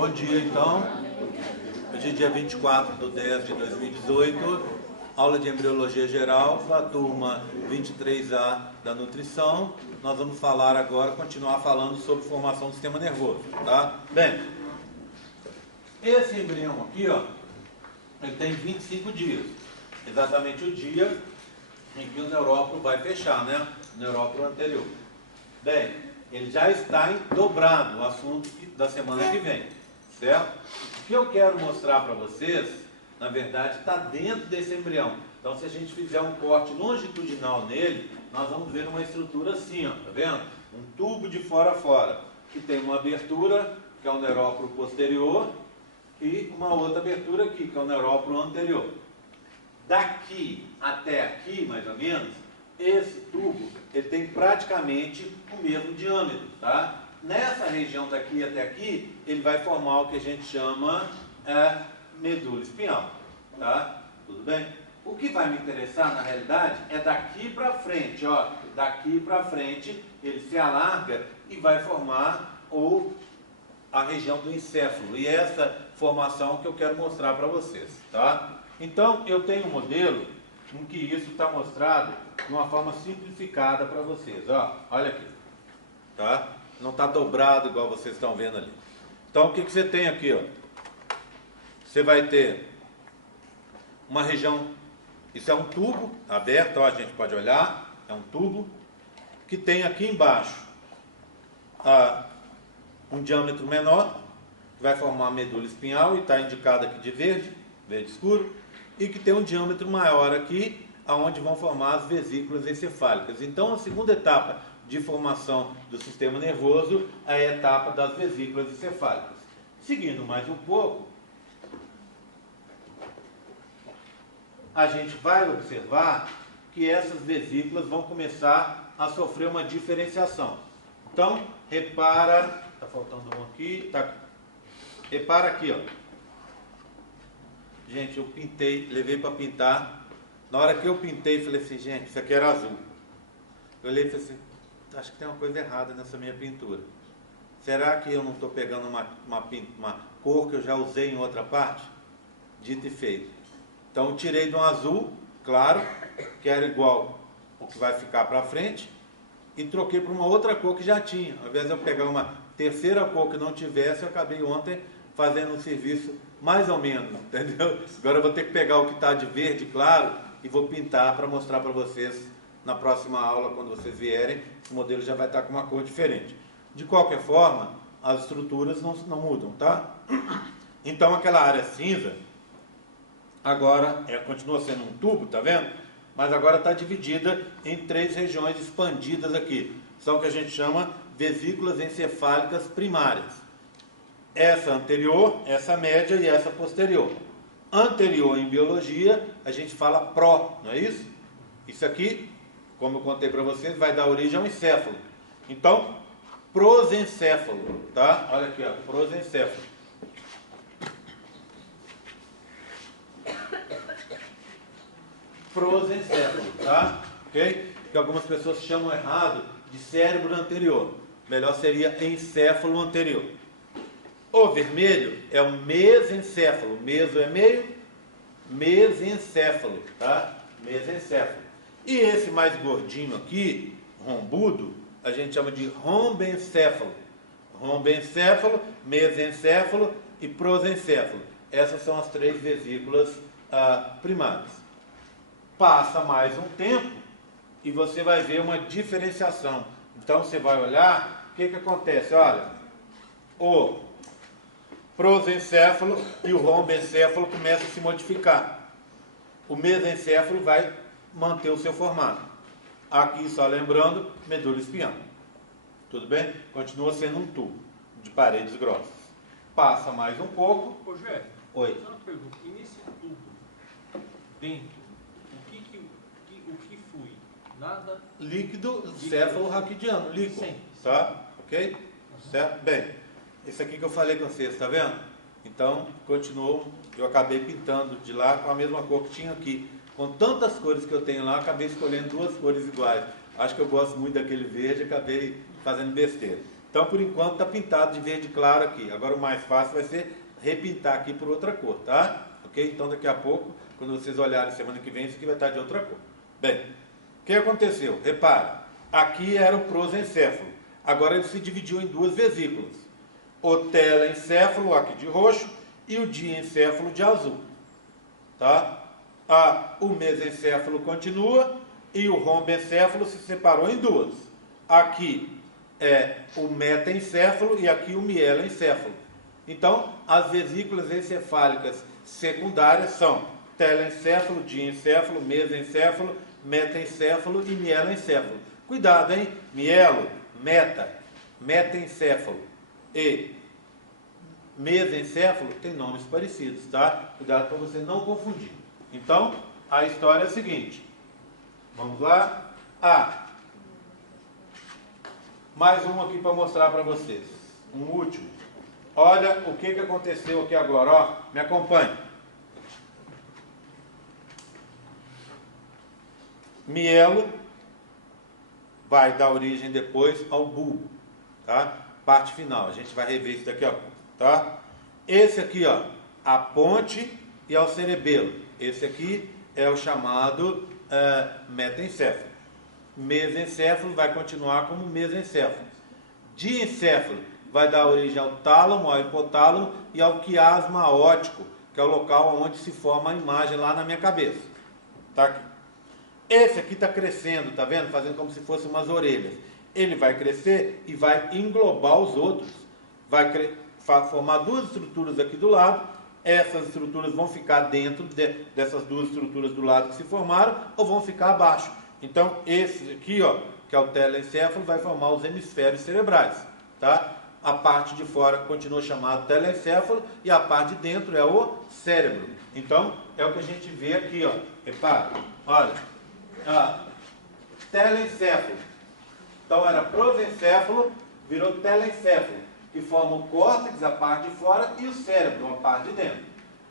Bom dia, então. Hoje é dia 24 de 10 de 2018, aula de embriologia geral para a turma 23A da nutrição. Nós vamos falar agora, continuar falando sobre formação do sistema nervoso, tá? Bem, esse embrião aqui, ó, ele tem 25 dias, exatamente o dia em que o neurópilo vai fechar, né? O neurópilo anterior. Bem, ele já está dobrado, o assunto da semana que vem, certo? O que eu quero mostrar para vocês, na verdade, está dentro desse embrião. Então, se a gente fizer um corte longitudinal nele, nós vamos ver uma estrutura assim, ó, tá vendo? Um tubo de fora a fora, que tem uma abertura, que é o neurópilo posterior, e uma outra abertura aqui, que é o neurópilo anterior. Daqui até aqui, mais ou menos, esse tubo, ele tem praticamente o mesmo diâmetro, tá? Nessa região daqui até aqui, ele vai formar o que a gente chama medula espinhal, tá? Tudo bem? O que vai me interessar, na realidade, é daqui para frente, ó. Daqui para frente, ele se alarga e vai formar a região do encéfalo. E essa formação que eu quero mostrar para vocês, tá? Então, eu tenho um modelo em que isso está mostrado de uma forma simplificada para vocês, ó. Olha aqui, tá? Não está dobrado igual vocês estão vendo ali. Então, o que você tem aqui, ó? Você vai ter uma região, isso é um tubo aberto, ó, a gente pode olhar, é um tubo, que tem aqui embaixo um diâmetro menor, que vai formar a medula espinhal, e está indicado aqui de verde, verde escuro, e que tem um diâmetro maior aqui, onde vão formar as vesículas encefálicas. Então, a segunda etapa de formação do sistema nervoso é a etapa das vesículas encefálicas. Seguindo mais um pouco, a gente vai observar que essas vesículas vão começar a sofrer uma diferenciação. Então, repara, está faltando um aqui, tá, repara aqui, ó. Gente, eu pintei, levei para pintar. Na hora que eu pintei, falei assim, gente, isso aqui era azul. Eu olhei e falei assim, acho que tem uma coisa errada nessa minha pintura. Será que eu não estou pegando uma cor que eu já usei em outra parte? Dito e feito. Então, eu tirei de um azul, claro, que era igual o que vai ficar para frente, e troquei para uma outra cor que já tinha. Ao invés de eu pegar uma terceira cor que não tivesse, eu acabei ontem fazendo um serviço mais ou menos, entendeu? Agora eu vou ter que pegar o que está de verde claro e vou pintar para mostrar para vocês na próxima aula, quando vocês vierem, o modelo já vai estar com uma cor diferente. De qualquer forma, as estruturas não mudam, tá? Então aquela área cinza, agora continua sendo um tubo, tá vendo? Mas agora está dividida em 3 regiões expandidas aqui. São o que a gente chama vesículas encefálicas primárias. Essa anterior, essa média e essa posterior. Anterior em biologia, a gente fala pró, não é isso? Isso aqui, como eu contei para vocês, vai dar origem ao encéfalo. Então, prosencéfalo, tá? Olha aqui, ó, prosencéfalo. Prosencéfalo, tá? Ok? Que algumas pessoas chamam errado de cérebro anterior. Melhor seria encéfalo anterior. O vermelho é o mesencéfalo. Meso é meio, mesencéfalo, tá? Mesencéfalo. E esse mais gordinho aqui, rombudo, a gente chama de rombencéfalo. Rombencéfalo, mesencéfalo e prosencéfalo. Essas são as 3 vesículas primárias. Passa mais um tempo e você vai ver uma diferenciação. Então você vai olhar, o que acontece? Olha, o prosencéfalo e o rombencéfalo começam a se modificar. O mesencéfalo vai manter o seu formato. Aqui, só lembrando, medula espinhal. Tudo bem? Continua sendo um tubo de paredes grossas. Passa mais um pouco. Ô, Jé, oi. uma pergunta. E nesse tubo, dentro, o que flui? Nada? Líquido céfalo-raquidiano, líquido. Sim. Tá? Ok? Certo? Bem, esse aqui que eu falei com vocês, tá vendo? Então, continuou, eu acabei pintando de lá com a mesma cor que tinha aqui. Com tantas cores que eu tenho lá, acabei escolhendo 2 cores iguais. Acho que eu gosto muito daquele verde, acabei fazendo besteira. Então, por enquanto, está pintado de verde claro aqui. Agora, o mais fácil vai ser repintar aqui por outra cor, tá? Ok? Então, daqui a pouco, quando vocês olharem semana que vem, isso aqui vai estar de outra cor. Bem, o que aconteceu? Repara, aqui era o prosencéfalo. Agora, ele se dividiu em duas vesículas. O telencéfalo, aqui de roxo, e o diencéfalo de azul. Tá? O mesencéfalo continua e o rombencéfalo se separou em duas. Aqui é o metaencéfalo e aqui o mielencéfalo. Então, as vesículas encefálicas secundárias são telencéfalo, diencéfalo, mesencéfalo, metaencéfalo e mielencéfalo. Cuidado, hein? Mielo, metaencéfalo e mesencéfalo tem nomes parecidos, tá? Cuidado para você não confundir. Então, a história é a seguinte. Vamos lá. Mais um aqui para mostrar para vocês. Um último. Olha o que aconteceu aqui agora, ó. Me acompanhe. Mielo vai dar origem depois ao bulbo, tá? Parte final. A gente vai rever isso daqui a pouco, tá? Esse aqui, ó, a ponte e ao cerebelo. Esse aqui é o chamado metaencéfalo. Mesencéfalo vai continuar como mesencéfalo. Diencéfalo vai dar origem ao tálamo, ao hipotálamo e ao quiasma óptico, que é o local onde se forma a imagem lá na minha cabeça. Tá aqui. Esse aqui está crescendo, tá vendo? Fazendo como se fossem umas orelhas. Ele vai crescer e vai englobar os outros. Vai formar duas estruturas aqui do lado. Essas estruturas vão ficar dentro dessas duas estruturas do lado que se formaram ou vão ficar abaixo. Então, esse aqui, ó, que é o telencéfalo, vai formar os hemisférios cerebrais, tá? A parte de fora continua chamado telencéfalo e a parte de dentro é o cérebro. Então, é o que a gente vê aqui, ó. Repara, olha, telencéfalo. Então, era prosencéfalo, virou telencéfalo, que forma o córtex, a parte de fora, e o cérebro, a parte de dentro.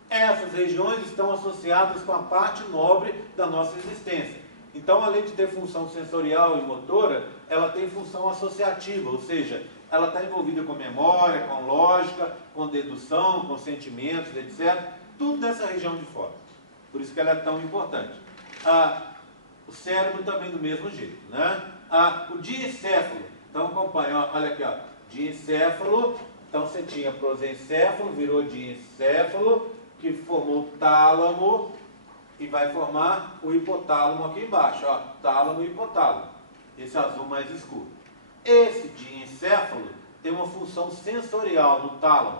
Essas regiões estão associadas com a parte nobre da nossa existência. Então, além de ter função sensorial e motora, ela tem função associativa, ou seja, ela está envolvida com memória, com lógica, com dedução, com sentimentos, etc. Tudo nessa região de fora. Por isso que ela é tão importante. O cérebro também do mesmo jeito, né? O diencéfalo, então acompanha, olha aqui, ó, diencéfalo, então você tinha prosencéfalo, virou diencéfalo, que formou o tálamo, e vai formar o hipotálamo aqui embaixo, ó, tálamo e hipotálamo, esse azul mais escuro. Esse diencéfalo tem uma função sensorial no tálamo.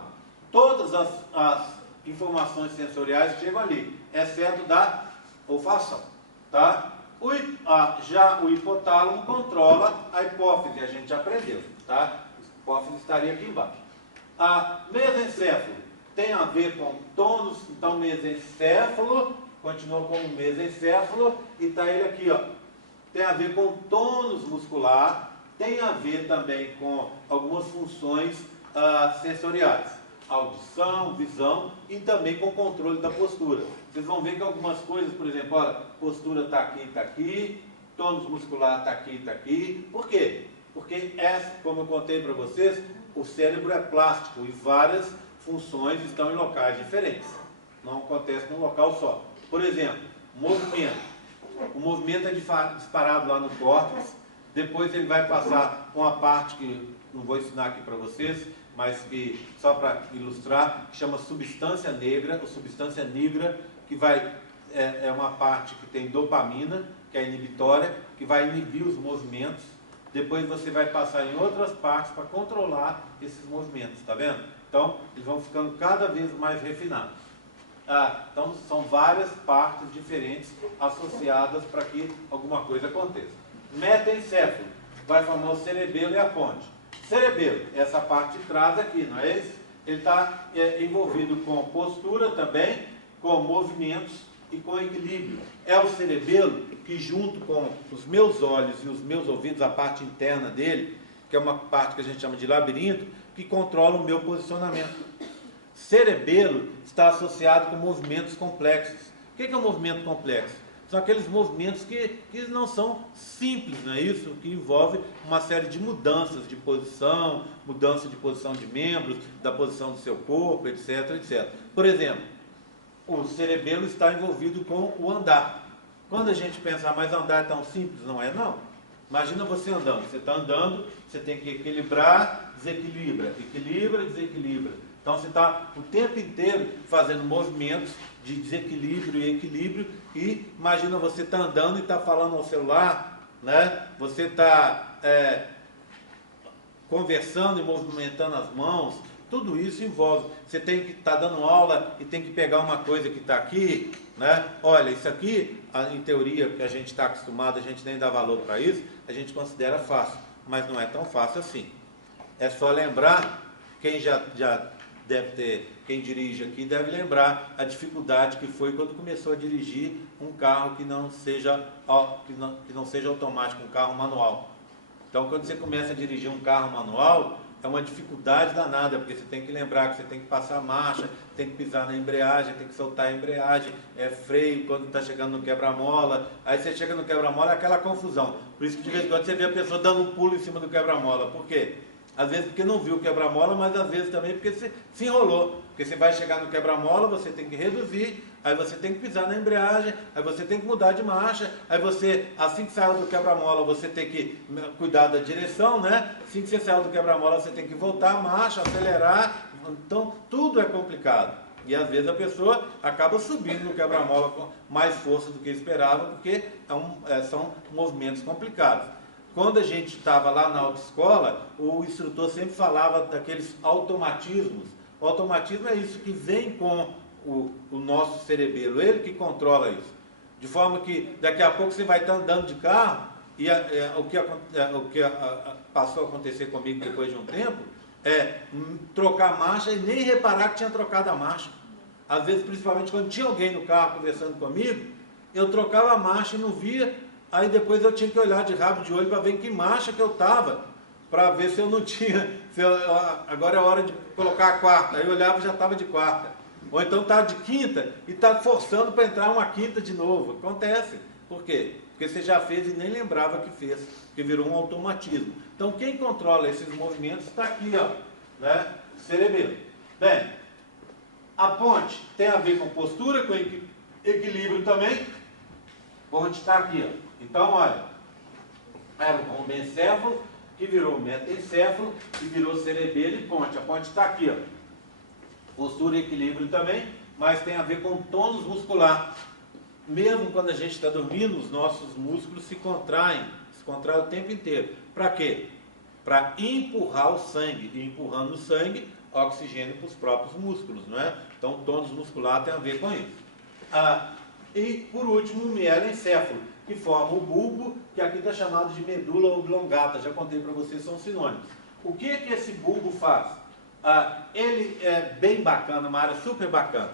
Todas as informações sensoriais chegam ali, exceto da olfação, tá? Já o hipotálamo controla a hipófise, a gente já aprendeu, tá? A hipófise estaria aqui embaixo. Mesencéfalo tem a ver com tônus, então mesencéfalo continua como mesencéfalo e está ele aqui, ó. Tem a ver com tônus muscular, tem a ver também com algumas funções sensoriais, audição, visão e também com o controle da postura. Vocês vão ver que algumas coisas, por exemplo, olha, postura está aqui, tônus muscular está aqui. Por quê? Porque, como eu contei para vocês, o cérebro é plástico e várias funções estão em locais diferentes. Não acontece num local só. Por exemplo, movimento. O movimento é disparado lá no córtex, depois ele vai passar com a parte que não vou ensinar aqui para vocês, mas que, só para ilustrar, que chama substância negra, ou substância nigra, que é uma parte que tem dopamina, que é inibitória, que vai inibir os movimentos. Depois você vai passar em outras partes para controlar esses movimentos, tá vendo? Então, eles vão ficando cada vez mais refinados. Então, são várias partes diferentes associadas para que alguma coisa aconteça. Metaencéfalo vai formar o cerebelo e a ponte. Cerebelo, essa parte de trás aqui, não é isso? Ele está envolvido com postura também, com movimentos e com equilíbrio. É o cerebelo que, junto com os meus olhos e os meus ouvidos, a parte interna dele, que é uma parte que a gente chama de labirinto, que controla o meu posicionamento. Cerebelo está associado com movimentos complexos. O que é um movimento complexo? São aqueles movimentos que não são simples, não é isso? Que envolve uma série de mudanças de posição, mudança de posição de membros, da posição do seu corpo, etc, etc. Por exemplo, o cerebelo está envolvido com o andar. Quando a gente pensa, mas andar é tão simples, não é não? Imagina você andando, você está andando, você tem que equilibrar, desequilibra, equilibra, desequilibra. Então você está o tempo inteiro fazendo movimentos de desequilíbrio e equilíbrio, e imagina você está andando e está falando ao celular, né? Você está conversando e movimentando as mãos, tudo isso envolve. Você tem que estar dando aula e tem que pegar uma coisa que está aqui, né? Olha, isso aqui, em teoria, que a gente está acostumado, a gente nem dá valor para isso, a gente considera fácil, mas não é tão fácil assim. É só lembrar, quem já deve ter, quem dirige aqui deve lembrar a dificuldade que foi quando começou a dirigir um carro que não seja automático, um carro manual. Então, quando você começa a dirigir um carro manual, é uma dificuldade danada, porque você tem que lembrar que você tem que passar a marcha, tem que pisar na embreagem, tem que soltar a embreagem, freio quando está chegando no quebra-mola, aí você chega no quebra-mola, é aquela confusão. Por isso que de vez em quando você vê a pessoa dando um pulo em cima do quebra-mola. Por quê? Às vezes porque não viu o quebra-mola, mas às vezes também porque você se enrolou. Porque você vai chegar no quebra-mola, você tem que reduzir, aí você tem que pisar na embreagem, aí você tem que mudar de marcha, aí você, assim que saiu do quebra-mola, você tem que cuidar da direção, né? Assim que você saiu do quebra-mola, você tem que voltar a marcha, acelerar. Então, tudo é complicado. E às vezes a pessoa acaba subindo no quebra-mola com mais força do que esperava, porque são movimentos complicados. Quando a gente estava lá na autoescola, o instrutor sempre falava daqueles automatismos. O automatismo é isso que vem com o nosso cerebelo, ele que controla isso. De forma que daqui a pouco você vai estar andando de carro, e o que passou a acontecer comigo depois de um tempo, trocar a marcha e nem reparar que tinha trocado a marcha. Às vezes, principalmente quando tinha alguém no carro conversando comigo, eu trocava a marcha e não via. Aí depois eu tinha que olhar de rabo de olho para ver em que marcha que eu estava, para ver se eu não tinha, agora é hora de colocar a quarta. Aí eu olhava e já estava de quarta. Ou então estava de quinta e está forçando para entrar uma quinta de novo. Acontece. Por quê? Porque você já fez e nem lembrava que fez, porque virou um automatismo. Então quem controla esses movimentos está aqui, ó, né? Cerebelo. Bem, a ponte tem a ver com postura, com equilíbrio também. A ponte está aqui, ó. Então, olha, era o rombencéfalo, que virou metencéfalo, que virou cerebelo e ponte. A ponte está aqui, ó. Postura e equilíbrio também, mas tem a ver com tônus muscular. Mesmo quando a gente está dormindo, os nossos músculos se contraem o tempo inteiro. Para quê? Para empurrar o sangue, e empurrando o sangue, oxigênio para os próprios músculos, não é? Então, o tônus muscular tem a ver com isso. E, por último, o mielencéfalo, que forma o bulbo, que aqui está chamado de medula oblongata. Já contei para vocês, são sinônimos. O que esse bulbo faz? Ele é bem bacana, uma área super bacana.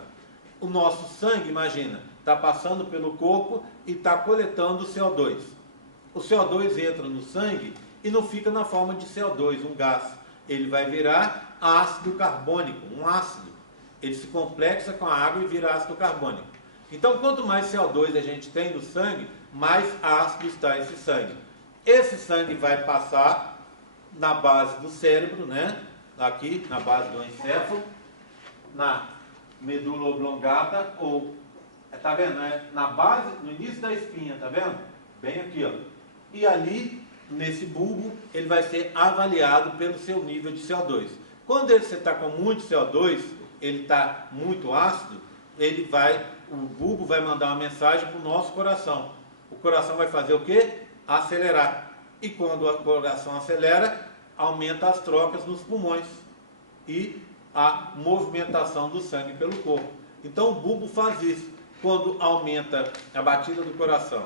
O nosso sangue, imagina, está passando pelo corpo e está coletando o CO2. O CO2 entra no sangue e não fica na forma de CO2, um gás. Ele vai virar ácido carbônico, um ácido. Ele se complexa com a água e vira ácido carbônico. Então, quanto mais CO2 a gente tem no sangue, mais ácido está esse sangue. Esse sangue vai passar na base do cérebro, né? Aqui, na base do encéfalo, na medula oblongata, ou, tá vendo? Na base, no início da espinha, tá vendo? Bem aqui, ó. E ali, nesse bulbo, ele vai ser avaliado pelo seu nível de CO2. Quando você está com muito CO2, ele está muito ácido, o bulbo vai mandar uma mensagem para o nosso coração. O coração vai fazer o quê? Acelerar. E quando o coração acelera, aumenta as trocas nos pulmões e a movimentação do sangue pelo corpo. Então o bulbo faz isso. Quando aumenta a batida do coração,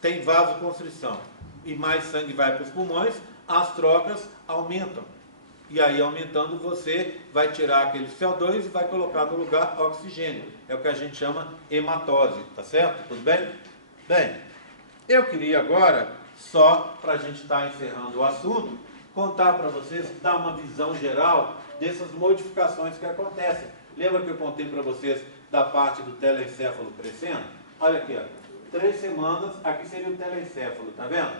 tem vasoconstrição e mais sangue vai para os pulmões, as trocas aumentam. E aí, aumentando, você vai tirar aquele CO2 e vai colocar no lugar oxigênio. É o que a gente chama hematose, tá certo? Tudo bem? Bem, eu queria agora, só para a gente estar encerrando o assunto, contar para vocês, dar uma visão geral dessas modificações que acontecem. Lembra que eu contei para vocês da parte do telencéfalo crescendo? Olha aqui, ó. 3 semanas, aqui seria o telencéfalo, tá vendo?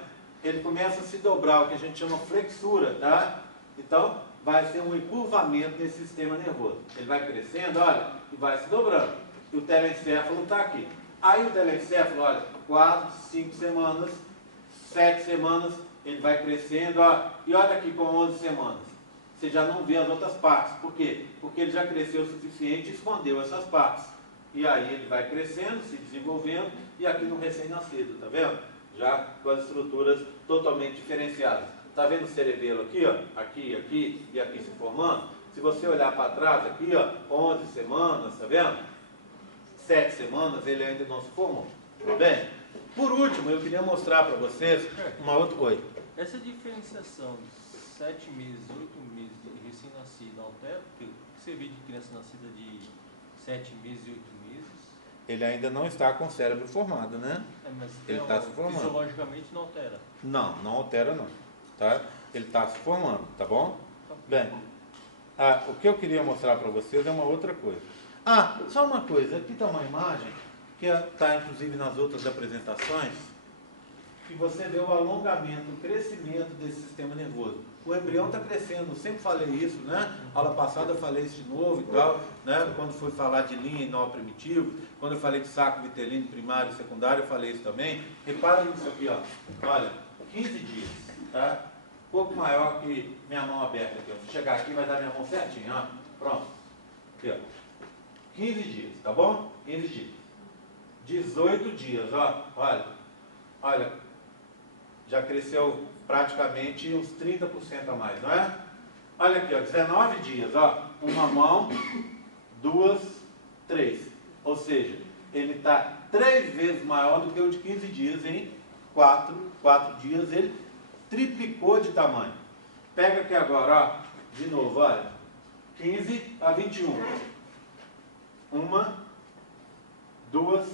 Ele começa a se dobrar, o que a gente chama flexura, tá? Então, vai ser um encurvamento desse sistema nervoso. Ele vai crescendo, olha, e vai se dobrando. E o telencéfalo está aqui. Aí o telencéfalo, olha, 4, 5 semanas, 7 semanas, ele vai crescendo, ó, e olha aqui com 11 semanas. Você já não vê as outras partes. Por quê? Porque ele já cresceu o suficiente e escondeu essas partes. E aí ele vai crescendo, se desenvolvendo, e aqui no recém-nascido, tá vendo? Já com as estruturas totalmente diferenciadas. Tá vendo o cerebelo aqui, ó? Aqui, aqui e aqui se formando? Se você olhar para trás aqui, ó, 11 semanas, tá vendo? 7 semanas, ele ainda não se formou. Bem, por último, eu queria mostrar para vocês uma outra coisa. Essa diferenciação de 7 meses, 8 meses de recém-nascido altera? Porque você vê de criança nascida de 7 meses e 8 meses. Ele ainda não está com o cérebro formado, né? Mas Ele está se formando. Fisiologicamente não altera. Não, não altera não. Tá? Ele está se formando, tá bom? Bem, o que eu queria mostrar para vocês é uma outra coisa. Só uma coisa, aqui está uma imagem que está inclusive nas outras apresentações, que você vê o alongamento, o crescimento desse sistema nervoso. O embrião está crescendo, eu sempre falei isso, né? Aula passada eu falei isso de novo e tal, né? Quando fui falar de linha e nó primitivo, quando eu falei de saco vitelino primário e secundário, eu falei isso também. Repara nisso aqui, ó. Olha, 15 dias, tá? Um pouco maior que minha mão aberta aqui, ó. Se chegar aqui vai dar minha mão certinho, ó. Pronto. Aqui, ó. 15 dias, tá bom? 15 dias. 18 dias, ó. Olha, já cresceu praticamente uns 30% a mais, não é? Olha aqui, ó, 19 dias, ó. Uma mão, 2, 3. Ou seja, ele está 3 vezes maior do que o de 15 dias, em 4 dias ele triplicou de tamanho. Pega aqui agora, ó, de novo, olha, 15 a 21. 1, 2,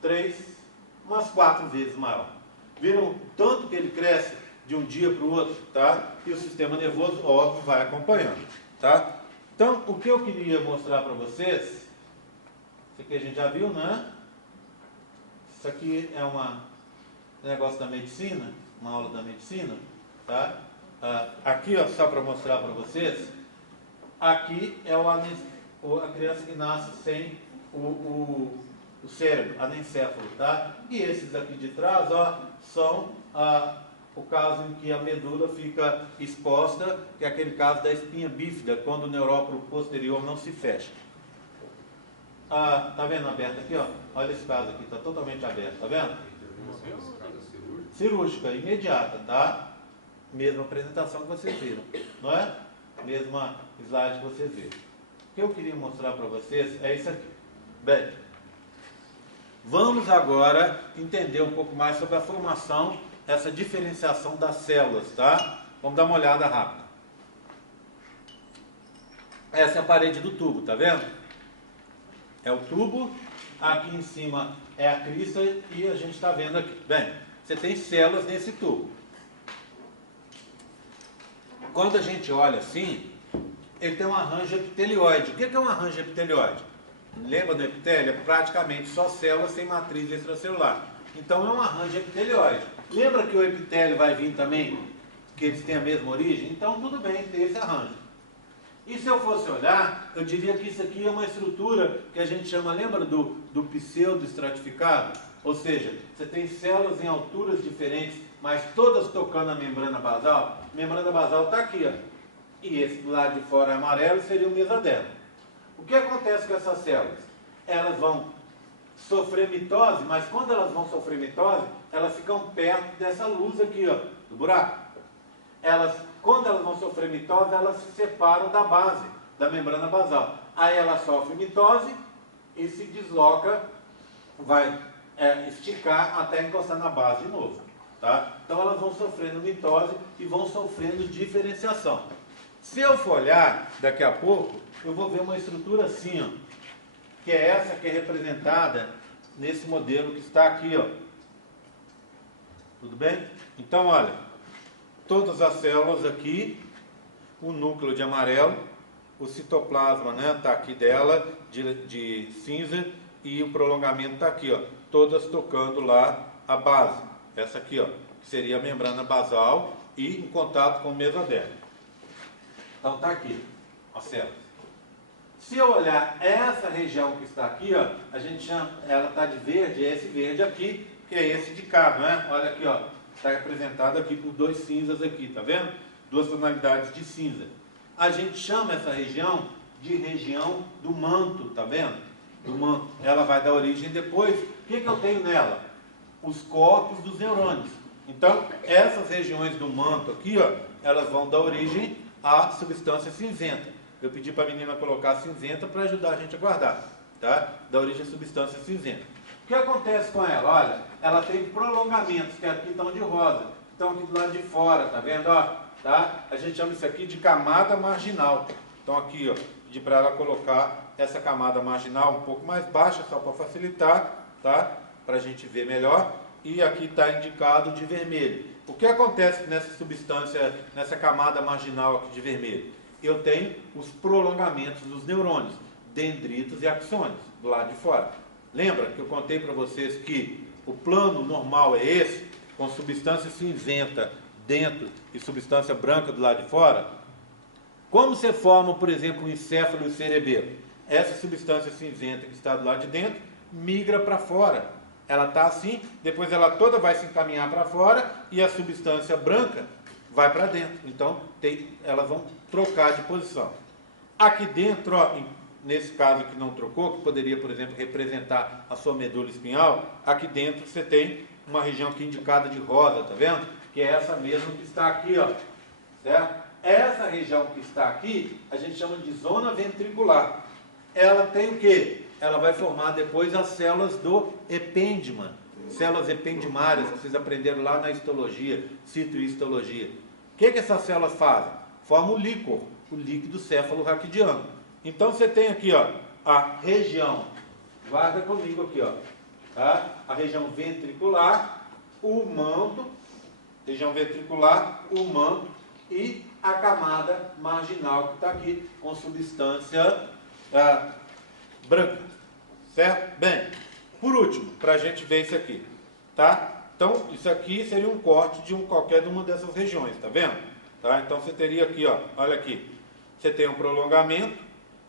3, umas 4 vezes maior. Viram tanto que ele cresce de um dia para o outro, tá? E o sistema nervoso, óbvio, vai acompanhando, tá? Então, o que eu queria mostrar para vocês, isso aqui a gente já viu, né? Isso aqui é um negócio da medicina, uma aula da medicina, tá? Aqui, ó, só para mostrar para vocês, aqui é a criança que nasce sem o cérebro, anencéfalo, tá? E esses aqui de trás, ó, são o caso em que a medula fica exposta, que é aquele caso da espinha bífida, quando o neurópolo posterior não se fecha. Tá vendo aberto aqui, ó? Olha esse caso aqui, tá totalmente aberto, tá vendo? Cirúrgica, imediata, tá? Mesma apresentação que vocês viram, não é? Mesma slide que vocês viram. O que eu queria mostrar para vocês é isso aqui. Bem, vamos agora entender um pouco mais sobre a formação, essa diferenciação das células, tá? Vamos dar uma olhada rápida. Essa é a parede do tubo, tá vendo? É o tubo, aqui em cima é a crista e a gente está vendo aqui. Bem, você tem células nesse tubo. Quando a gente olha assim, ele tem um arranjo epitelioide. O que é um arranjo epitelioide? Lembra do epitélio? É praticamente só células sem matriz extracelular. Então é um arranjo epitelioide. Lembra que o epitélio vai vir também, que eles têm a mesma origem? Então tudo bem ter esse arranjo. E se eu fosse olhar, eu diria que isso aqui é uma estrutura que a gente chama, lembra do pseudo-estratificado? Ou seja, você tem células em alturas diferentes, mas todas tocando a membrana basal. A membrana basal está aqui, ó. E esse do lado de fora amarelo seria o mesodermo. O que acontece com essas células? Elas vão sofrer mitose, mas quando elas vão sofrer mitose, elas ficam perto dessa luz aqui, ó, do buraco. Quando elas vão sofrer mitose, elas se separam da base, da membrana basal. Aí ela sofre mitose e se desloca, vai esticar até encostar na base de novo. Tá? Então elas vão sofrendo mitose e vão sofrendo diferenciação. Se eu for olhar daqui a pouco, eu vou ver uma estrutura assim, ó, que é essa que é representada nesse modelo que está aqui, ó. Tudo bem? Então, olha, todas as células aqui, o núcleo de amarelo, o citoplasma, né, está aqui dela, de cinza, e o prolongamento está aqui, ó, todas tocando lá a base. Essa aqui, ó, que seria a membrana basal e em contato com o mesodérmico. Então está aqui, ó, células. Se eu olhar essa região que está aqui, ó, a gente chama, ela está de verde, é esse verde aqui, que é esse de cá, não é? Olha aqui, ó, está representado aqui por dois cinzas aqui, tá vendo? Duas tonalidades de cinza. A gente chama essa região de região do manto, tá vendo? Do manto. Ela vai dar origem depois. O que eu tenho nela? Os corpos dos neurônios. Então, essas regiões do manto aqui, ó, elas vão dar origem à substância cinzenta. Eu pedi para a menina colocar cinzenta para ajudar a gente a guardar, tá? Dá origem à substância cinzenta. O que acontece com ela? Olha, ela tem prolongamentos, que aqui estão de rosa. Estão aqui do lado de fora, tá vendo? Ó, tá? A gente chama isso aqui de camada marginal. Então aqui, ó, pedi para ela colocar essa camada marginal um pouco mais baixa, só para facilitar, tá? Para a gente ver melhor. E aqui está indicado de vermelho. O que acontece nessa substância, nessa camada marginal aqui de vermelho? Eu tenho os prolongamentos dos neurônios, dendritos e axônios, do lado de fora. Lembra que eu contei para vocês que o plano normal é esse, com substância cinzenta dentro e substância branca do lado de fora? Como se forma, por exemplo, o encéfalo e o cerebelo? Essa substância cinzenta que está do lado de dentro migra para fora. Ela está assim, depois ela toda vai se encaminhar para fora e a substância branca vai para dentro. Então, elas vão trocar de posição. Aqui dentro, ó, nesse caso que não trocou, que poderia, por exemplo, representar a sua medula espinhal, aqui dentro você tem uma região aqui indicada de rosa, tá vendo? Que é essa mesma que está aqui, ó, certo? Essa região que está aqui, a gente chama de zona ventricular. Ela tem o quê? Ela vai formar depois as células do epêndima, células ependimárias, que vocês aprenderam lá na histologia, citohistologia. O que essas células fazem? Formam o líquor, o líquido céfalo-raquidiano. Então você tem aqui, ó, a região, guarda comigo aqui, ó, tá? A região ventricular, o manto, região ventricular, o manto e a camada marginal que está aqui, com substância branca, certo? Bem, por último, para a gente ver isso aqui, tá? Então, isso aqui seria um corte de qualquer uma dessas regiões, tá vendo? Tá? Então, você teria aqui, ó, olha aqui, você tem um prolongamento,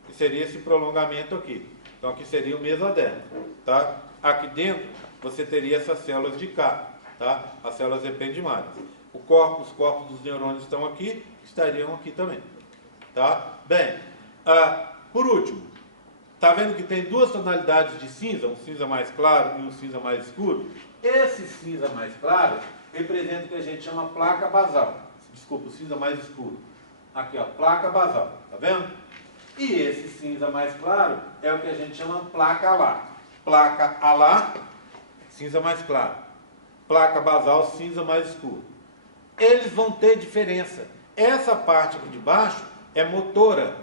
que seria esse prolongamento aqui. Então, aqui seria o mesodérmico, tá? Aqui dentro, você teria essas células de cá, tá? As células ependimárias. Os corpos dos neurônios estão aqui, estariam aqui também, tá? Bem, por último, tá vendo que tem duas tonalidades de cinza, um cinza mais claro e um cinza mais escuro? Esse cinza mais claro representa o que a gente chama placa basal. Desculpa, o cinza mais escuro. Aqui, ó, placa basal, tá vendo? E esse cinza mais claro é o que a gente chama placa alar. Placa alar, cinza mais claro. Placa basal, cinza mais escuro. Eles vão ter diferença. Essa parte aqui de baixo é motora,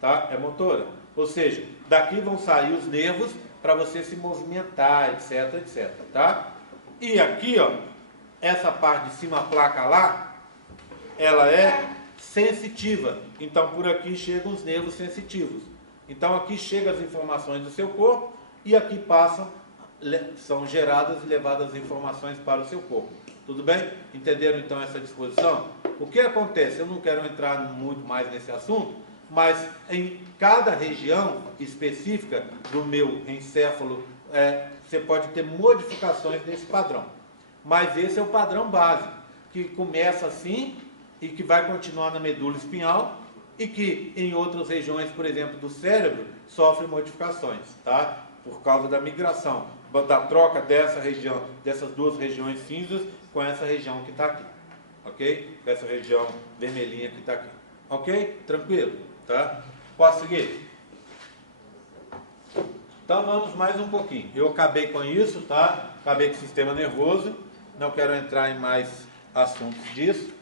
tá? É motora. Ou seja, daqui vão sair os nervos para você se movimentar, etc, etc, tá? E aqui, ó, essa parte de cima, a placa lá, ela é sensitiva. Então, por aqui chegam os nervos sensitivos. Então, aqui chegam as informações do seu corpo e aqui são geradas e levadas as informações para o seu corpo. Tudo bem? Entenderam, então, essa disposição? O que acontece? Eu não quero entrar muito mais nesse assunto, mas em cada região específica do meu encéfalo, você pode ter modificações desse padrão. Mas esse é o padrão básico, que começa assim e que vai continuar na medula espinhal e que em outras regiões, por exemplo, do cérebro, sofre modificações, tá? Por causa da migração, da troca dessa região, dessas duas regiões cinzas com essa região que está aqui, ok? Essa região vermelhinha que está aqui, ok? Tranquilo? Tá? Posso seguir? Então vamos mais um pouquinho. Eu acabei com isso, tá? Acabei com o sistema nervoso. Não quero entrar em mais assuntos disso.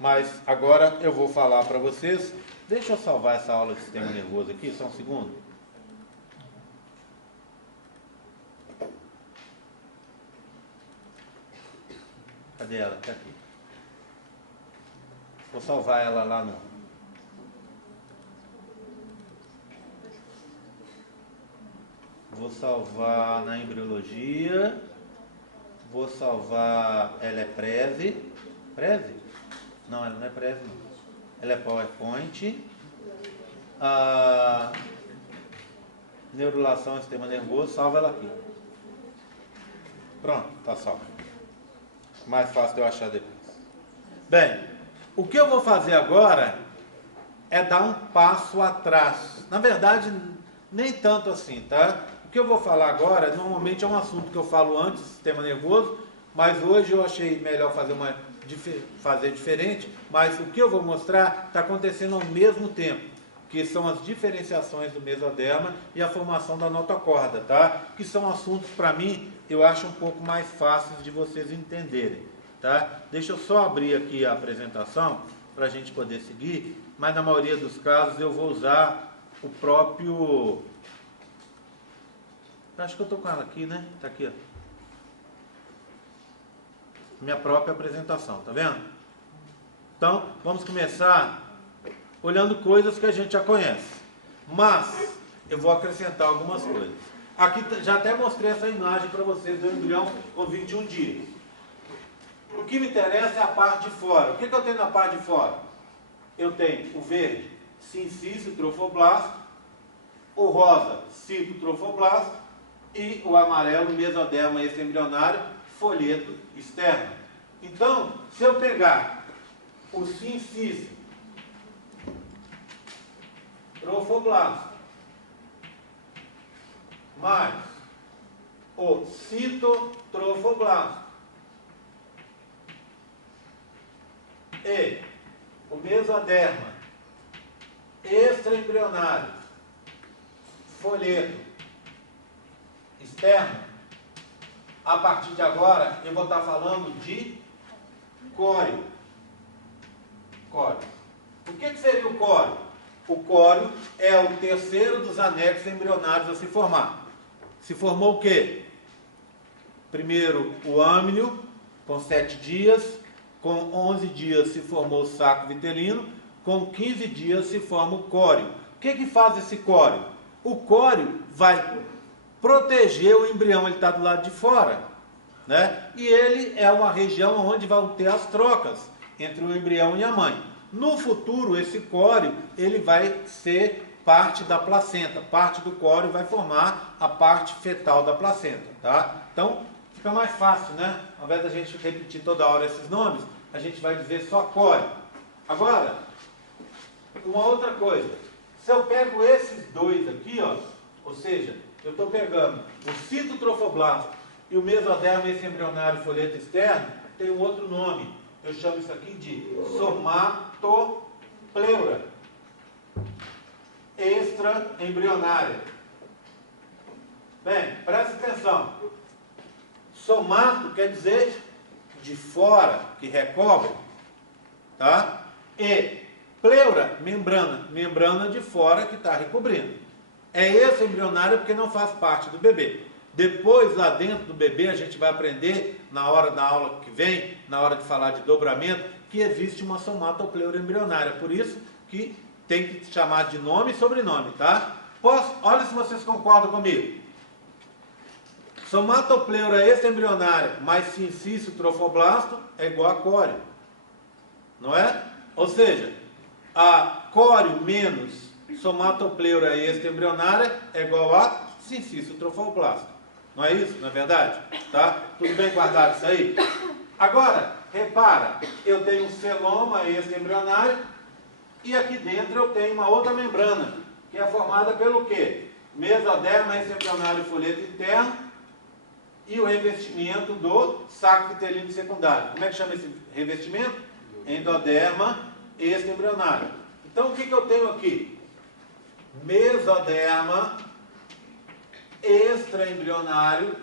Mas agora eu vou falar para vocês. Deixa eu salvar essa aula de sistema nervoso aqui, só um segundo. Cadê ela? Está aqui. Vou salvar ela lá no... vou salvar na embriologia. Vou salvar, ela é Prezi. Prezi? Não, ela não é Prezi, não. Ela é PowerPoint. Neurulação, sistema nervoso, salva ela aqui. Pronto, tá salvo. Mais fácil de eu achar depois. Bem, o que eu vou fazer agora é dar um passo atrás. Na verdade, nem tanto assim, tá? O que eu vou falar agora, normalmente é um assunto que eu falo antes do sistema nervoso, mas hoje eu achei melhor fazer diferente, mas o que eu vou mostrar está acontecendo ao mesmo tempo, que são as diferenciações do mesoderma e a formação da notocorda, tá? Que são assuntos, para mim, eu acho um pouco mais fáceis de vocês entenderem, tá? Deixa eu só abrir aqui a apresentação para a gente poder seguir, mas na maioria dos casos eu vou usar o próprio... Acho que eu estou com ela aqui, né? Está aqui, ó. Minha própria apresentação, tá vendo? Então, vamos começar olhando coisas que a gente já conhece. Mas, eu vou acrescentar algumas coisas. Aqui, já até mostrei essa imagem para vocês do embrião com 21 dias. O que me interessa é a parte de fora. O que eu tenho na parte de fora? Eu tenho o verde, sincício trofoblasto, o rosa, citotrofoblasto, e o amarelo, mesoderma extraembrionário, folheto externo. Então, se eu pegar o sincício trofoblasto mais o citotrofoblasto e o mesoderma extraembrionário, folheto externo, a partir de agora eu vou estar falando de córeo. Córeo. O que seria o córeo? O córeo é o terceiro dos anexos embrionários a se formar. Se formou o quê? Primeiro o âmnio, com 7 dias, com 11 dias se formou o saco vitelino, com 15 dias se forma o córeo. O que faz esse córeo? O córeo vai proteger o embrião, ele está do lado de fora, né? E ele é uma região onde vão ter as trocas entre o embrião e a mãe. No futuro, esse córeo, ele vai ser parte da placenta, parte do córeo vai formar a parte fetal da placenta, tá? Então, fica mais fácil, né? Ao invés da gente repetir toda hora esses nomes, a gente vai dizer só córeo. Agora, uma outra coisa, se eu pego esses dois aqui, ó, ou seja, eu estou pegando o citotrofoblasto e o mesoderma extraembrionário folheto externo, tem um outro nome. Eu chamo isso aqui de somatopleura extraembrionária. Bem, presta atenção. Somato quer dizer de fora, que recobre, tá? E pleura, membrana, membrana de fora que está recobrindo. É esse embrionário porque não faz parte do bebê. Depois, lá dentro do bebê, a gente vai aprender, na hora da aula que vem, na hora de falar de dobramento, que existe uma somatopleura embrionária. Por isso que tem que chamar de nome e sobrenome, tá? Olha se vocês concordam comigo. Somatopleura extraembrionária mais sincício trofoblasto é igual a córeo. Não é? Ou seja, a córeo menos somatopleura extraembrionária é igual a sincício trofoblasto. Não é isso? Não é verdade? Tá? Tudo bem guardado isso aí? Agora, repara, eu tenho um celoma extraembrionário e aqui dentro eu tenho uma outra membrana, que é formada pelo quê? Mesoderma extraembrionário folheto interno e o revestimento do saco vitelino secundário. Como é que chama esse revestimento? Endoderma extraembrionário. Então, o que eu tenho aqui? Mesoderma extraembrionário,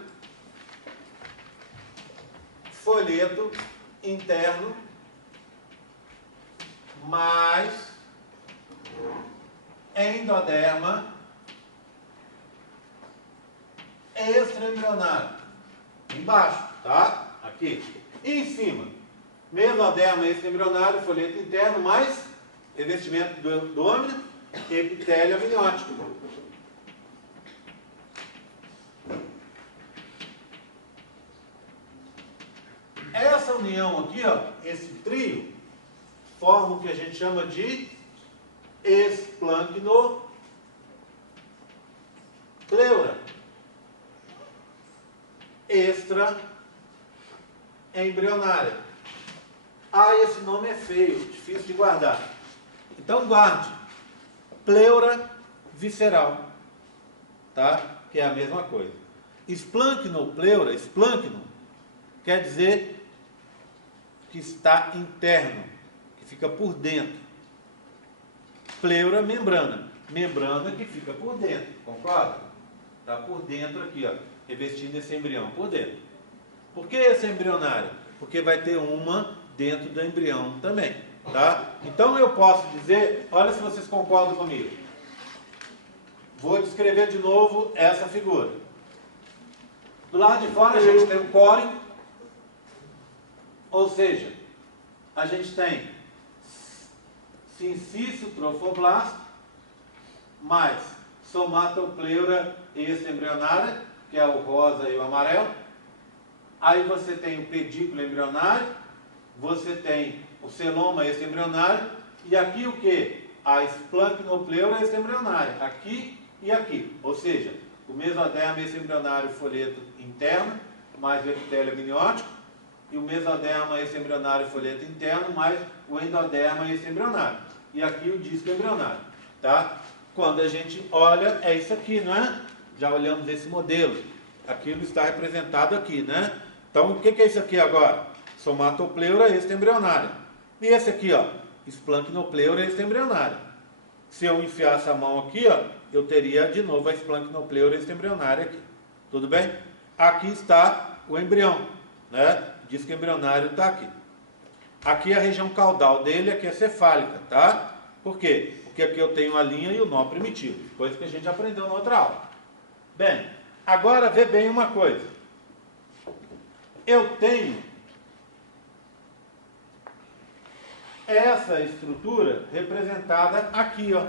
folheto interno, mais endoderma extraembrionário. Embaixo, tá? Aqui. E em cima, mesoderma extraembrionário, folheto interno, mais revestimento do âmnio, epitélio amniótico. união aqui, ó, esse trio, forma o que a gente chama de esplâncnopleura. Extraembrionária. Ah, esse nome é feio, difícil de guardar. Então guarde. Pleura visceral. Tá? Que é a mesma coisa. Esplâncnopleura, esplâncno, quer dizer que está interno, que fica por dentro. Pleura, membrana. Membrana que fica por dentro, concorda? Está por dentro aqui, ó, revestindo esse embrião por dentro. Por que esse embrionário? Porque vai ter uma dentro do embrião também, tá? Então eu posso dizer, olha se vocês concordam comigo. Vou descrever de novo essa figura. Do lado de fora a gente tem o córeo, ou seja, a gente tem sincício trofoblasto mais somatopleura extraembrionária, que é o rosa e o amarelo. Aí você tem o pedículo embrionário, você tem o celoma extraembrionário, e aqui o que? A esplâncnopleura extraembrionária, aqui e aqui. Ou seja, o mesoderma extraembrionário folheto interno, mais o epitélio amniótico, e o mesoderma extraembrionário folheto interno, mais o endoderma extraembrionário. E aqui o disco embrionário, tá? Quando a gente olha, é isso aqui, não é? Já olhamos esse modelo. Aquilo está representado aqui, né? Então, o que é isso aqui agora? Somatopleura extraembrionária. E esse aqui, ó, esplâncnopleura extraembrionária. Se eu enfiasse a mão aqui, ó, eu teria de novo a esplâncnopleura extraembrionária aqui. Tudo bem? Aqui está o embrião, né? O disco embrionário está aqui. Aqui a região caudal dele aqui é cefálica, tá? Por quê? Porque aqui eu tenho a linha e o nó primitivo, coisa que a gente aprendeu na outra aula. Bem, agora vê bem uma coisa. Eu tenho essa estrutura representada aqui, ó.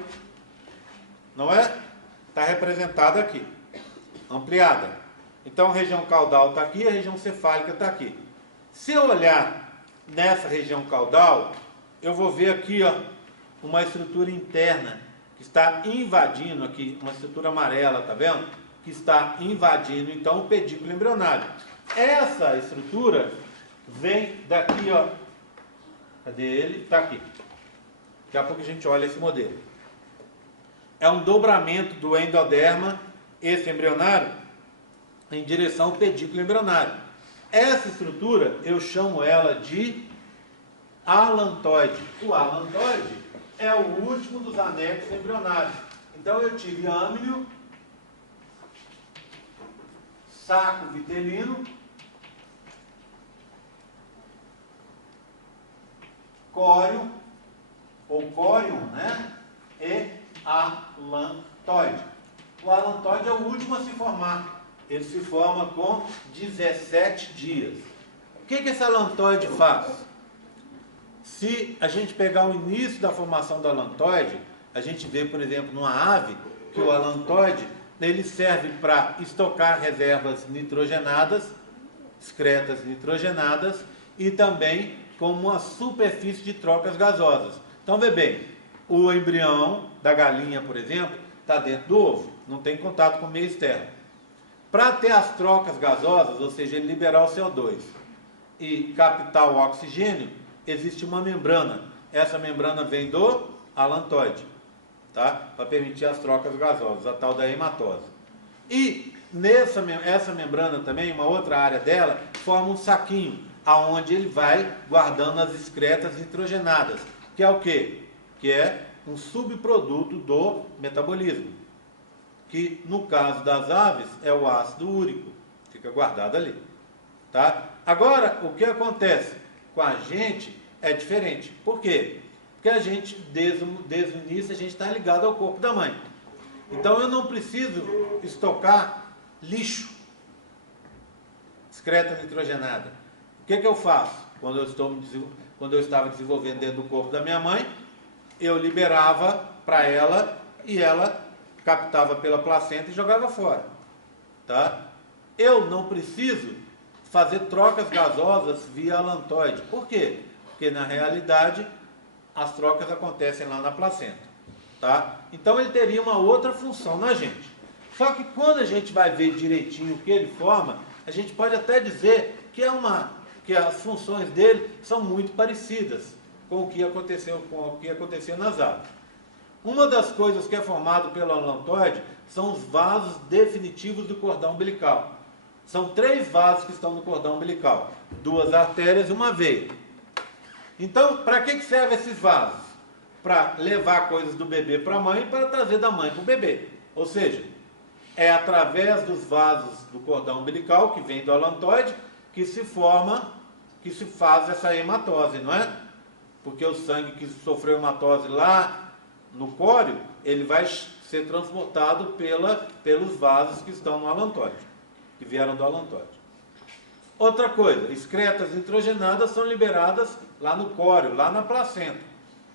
Não é? Está representada aqui, ampliada. Então a região caudal está aqui, a região cefálica está aqui. Se eu olhar nessa região caudal, eu vou ver aqui, ó, uma estrutura interna que está invadindo aqui, uma estrutura amarela, tá vendo? Que está invadindo então o pedículo embrionário. Essa estrutura vem daqui, ó. Cadê ele? Está aqui. Daqui a pouco a gente olha esse modelo. É um dobramento do endoderma extraembrionário em direção ao pedículo embrionário. Essa estrutura eu chamo ela de alantoide. O alantoide é o último dos anexos embrionários. Então eu tive âmnio, saco vitelino, córeo, ou córion, né? E alantoide. O alantoide é o último a se formar. Ele se forma com 17 dias. O que esse alantoide faz? Se a gente pegar o início da formação do alantoide, a gente vê, por exemplo, numa ave, que o alantoide ele serve para estocar reservas nitrogenadas, excretas nitrogenadas, e também como uma superfície de trocas gasosas. Então, vê bem, o embrião da galinha, por exemplo, está dentro do ovo, não tem contato com o meio externo. Para ter as trocas gasosas, ou seja, ele liberar o CO2 e captar o oxigênio, existe uma membrana. Essa membrana vem do alantoide, tá? Para permitir as trocas gasosas, a tal da hematose. E essa membrana também, uma outra área dela, forma um saquinho, aonde ele vai guardando as excretas nitrogenadas, que é o quê? Que é um subproduto do metabolismo, que no caso das aves é o ácido úrico, fica guardado ali, tá? Agora, o que acontece com a gente é diferente. Por quê? Porque a gente, desde o início, a gente está ligado ao corpo da mãe. Então eu não preciso estocar lixo, excreta nitrogenada. O que eu faço? Quando eu estava desenvolvendo dentro do corpo da minha mãe, eu liberava para ela e ela captava pela placenta e jogava fora. Tá? Eu não preciso fazer trocas gasosas via alantoide. Por quê? Porque na realidade as trocas acontecem lá na placenta, tá? Então ele teria uma outra função na gente. Só que quando a gente vai ver direitinho o que ele forma, a gente pode até dizer que que as funções dele são muito parecidas com o que acontecia nas aves. Uma das coisas que é formado pelo alantoide são os vasos definitivos do cordão umbilical. São 3 vasos que estão no cordão umbilical, 2 artérias e uma veia. Então, para que servem esses vasos? Para levar coisas do bebê para a mãe e para trazer da mãe para o bebê. Ou seja, é através dos vasos do cordão umbilical, que vem do alantoide, que se faz essa hematose, não é? Porque o sangue que sofreu hematose lá no córeo, ele vai ser transportado pelos vasos que estão no alantoide, que vieram do alantoide. Outra coisa, excretas nitrogenadas são liberadas lá no córeo, lá na placenta.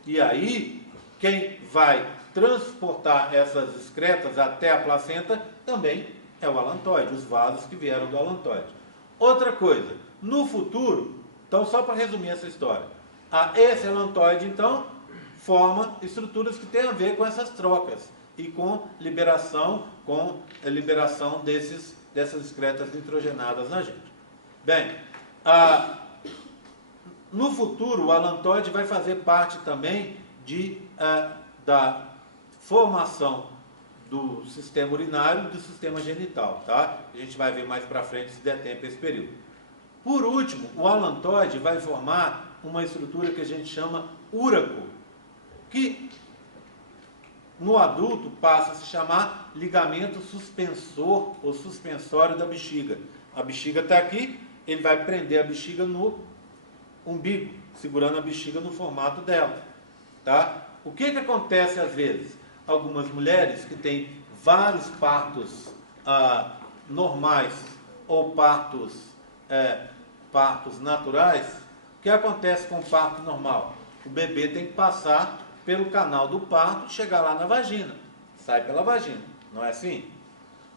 E aí, quem vai transportar essas excretas até a placenta também é o alantoide, os vasos que vieram do alantoide. Outra coisa, no futuro, então só para resumir essa história, esse alantoide então forma estruturas que têm a ver com essas trocas e com liberação dessas excretas nitrogenadas na gente. Bem, no futuro o alantoide vai fazer parte também da formação do sistema urinário e do sistema genital, tá? A gente vai ver mais para frente se der tempo esse período. Por último, o alantoide vai formar uma estrutura que a gente chama úraco, que no adulto passa a se chamar ligamento suspensor ou suspensório da bexiga. A bexiga está aqui, ele vai prender a bexiga no umbigo, segurando a bexiga no formato dela, tá? O que acontece às vezes? Algumas mulheres que têm vários partos normais ou partos naturais, o que acontece com o parto normal? O bebê tem que passar pelo canal do parto e chegar lá na vagina. Sai pela vagina, não é assim?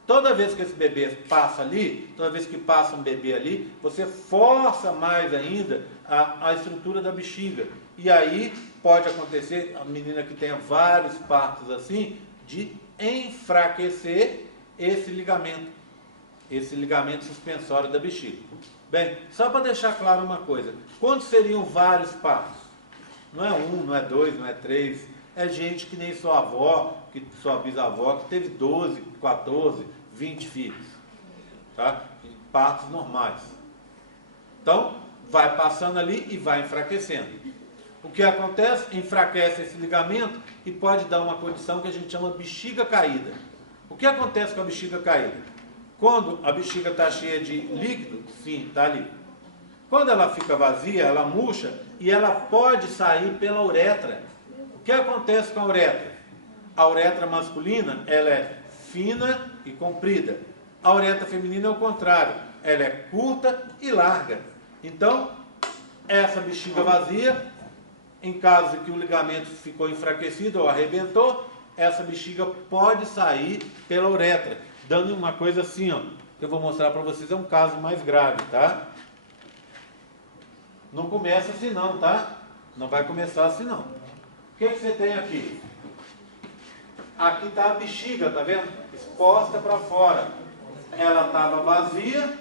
Toda vez que esse bebê passa ali, toda vez que passa um bebê ali, você força mais ainda a estrutura da bexiga. E aí pode acontecer, a menina que tenha vários partos assim, de enfraquecer esse ligamento suspensório da bexiga. Bem, só para deixar claro uma coisa, quantos seriam vários partos? Não é 1, não é 2, não é 3, é gente que nem sua avó, sua bisavó, que teve 12, 14, 20 filhos, tá? Partos normais. Então, vai passando ali e vai enfraquecendo. O que acontece? Enfraquece esse ligamento e pode dar uma condição que a gente chama bexiga caída. O que acontece com a bexiga caída? Quando a bexiga está cheia de líquido, sim, está ali. Quando ela fica vazia, ela murcha e ela pode sair pela uretra. O que acontece com a uretra? A uretra masculina, ela é fina e comprida. A uretra feminina é o contrário, ela é curta e larga. Então, essa bexiga vazia, em caso de que o ligamento ficou enfraquecido ou arrebentou, essa bexiga pode sair pela uretra, dando uma coisa assim, ó, que eu vou mostrar para vocês, é um caso mais grave, tá? Não começa assim não, tá? Não vai começar assim não. O que você tem aqui? Aqui está a bexiga, tá vendo? Exposta para fora. Ela estava vazia,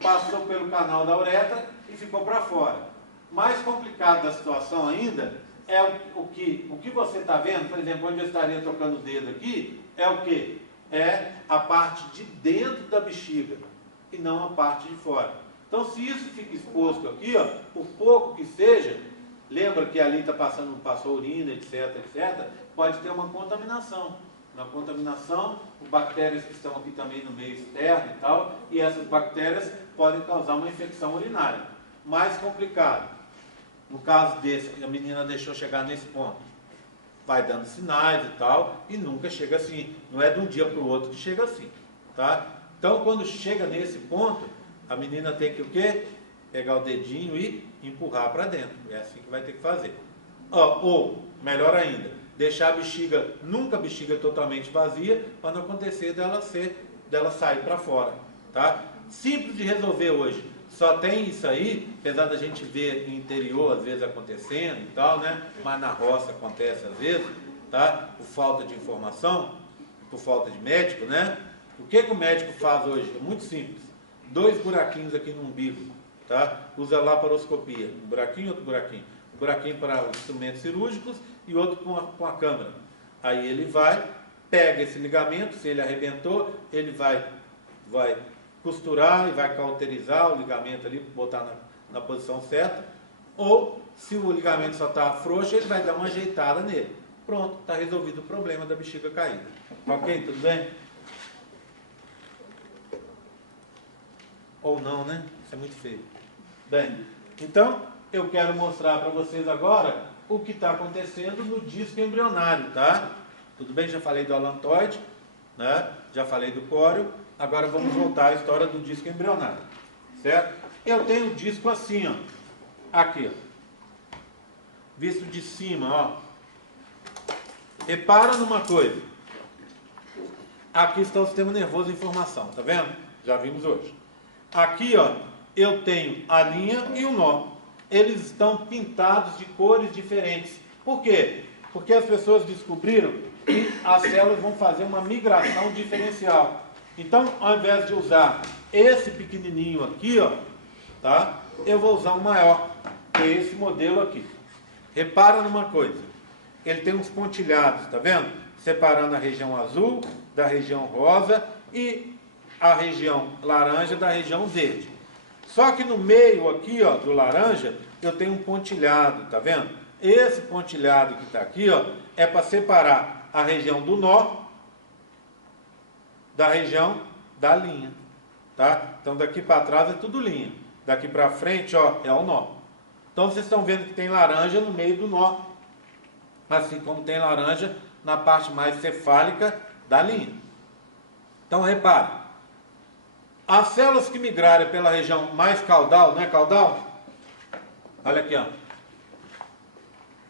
passou pelo canal da uretra e ficou para fora. Mais complicado da situação ainda é o que você está vendo, por exemplo, onde eu estaria tocando o dedo aqui, é o que? É a parte de dentro da bexiga e não a parte de fora. Então, se isso fica exposto aqui, ó, por pouco que seja, lembra que ali passou urina, etc, etc, pode ter uma contaminação. Uma contaminação, bactérias que estão aqui também no meio externo e tal, e essas bactérias podem causar uma infecção urinária. Mais complicado. No caso desse, a menina deixou chegar nesse ponto. Vai dando sinais e tal, e nunca chega assim. Não é de um dia para o outro que chega assim, tá? Então, quando chega nesse ponto, a menina tem que o quê? Pegar o dedinho e empurrar para dentro. É assim que vai ter que fazer. Ou, melhor ainda, deixar a bexiga, nunca a bexiga totalmente vazia, para não acontecer dela sair para fora, tá? Simples de resolver hoje. só tem isso aí, apesar da gente ver no interior às vezes acontecendo e tal, né? Mas na roça acontece às vezes, tá? Por falta de informação, por falta de médico, né? O que o médico faz hoje? É muito simples. 2 buraquinhos aqui no umbigo, tá? Usa laparoscopia, um buraquinho e outro buraquinho. Um buraquinho para os instrumentos cirúrgicos e outro com a câmera. Aí ele vai, pega esse ligamento, se ele arrebentou, ele vai costurar e vai cauterizar o ligamento ali, botar na posição certa. Ou, se o ligamento só está frouxo, ele vai dar uma ajeitada nele. Pronto, está resolvido o problema da bexiga caída. Ok? Tudo bem? Ou não, né? Isso é muito feio. Bem, então, eu quero mostrar para vocês agora o que está acontecendo no disco embrionário, tá? Tudo bem? Já falei do alantoide, né? Já falei do córeo. Agora vamos voltar à história do disco embrionário, certo? Eu tenho o disco assim, ó. Aqui, ó. Visto de cima, ó. Repara numa coisa. Aqui está o sistema nervoso em formação, tá vendo? Já vimos hoje. Aqui, ó, eu tenho a linha e o nó. Eles estão pintados de cores diferentes. Por quê? Porque as pessoas descobriram que as células vão fazer uma migração diferencial. Então, ao invés de usar esse pequenininho aqui, ó, tá? Eu vou usar um maior, que é esse modelo aqui. Repara numa coisa. Ele tem uns pontilhados, tá vendo? Separando a região azul da região rosa e a região laranja da região verde. Só que no meio aqui, ó, do laranja, eu tenho um pontilhado, tá vendo? Esse pontilhado que está aqui, ó, é para separar a região do nó da região da linha, tá? Então daqui para trás é tudo linha. Daqui para frente, ó, é o nó. Então vocês estão vendo que tem laranja no meio do nó, assim como tem laranja na parte mais cefálica da linha. Então repare, as células que migrarem pela região mais caudal, não é caudal? Olha aqui, ó.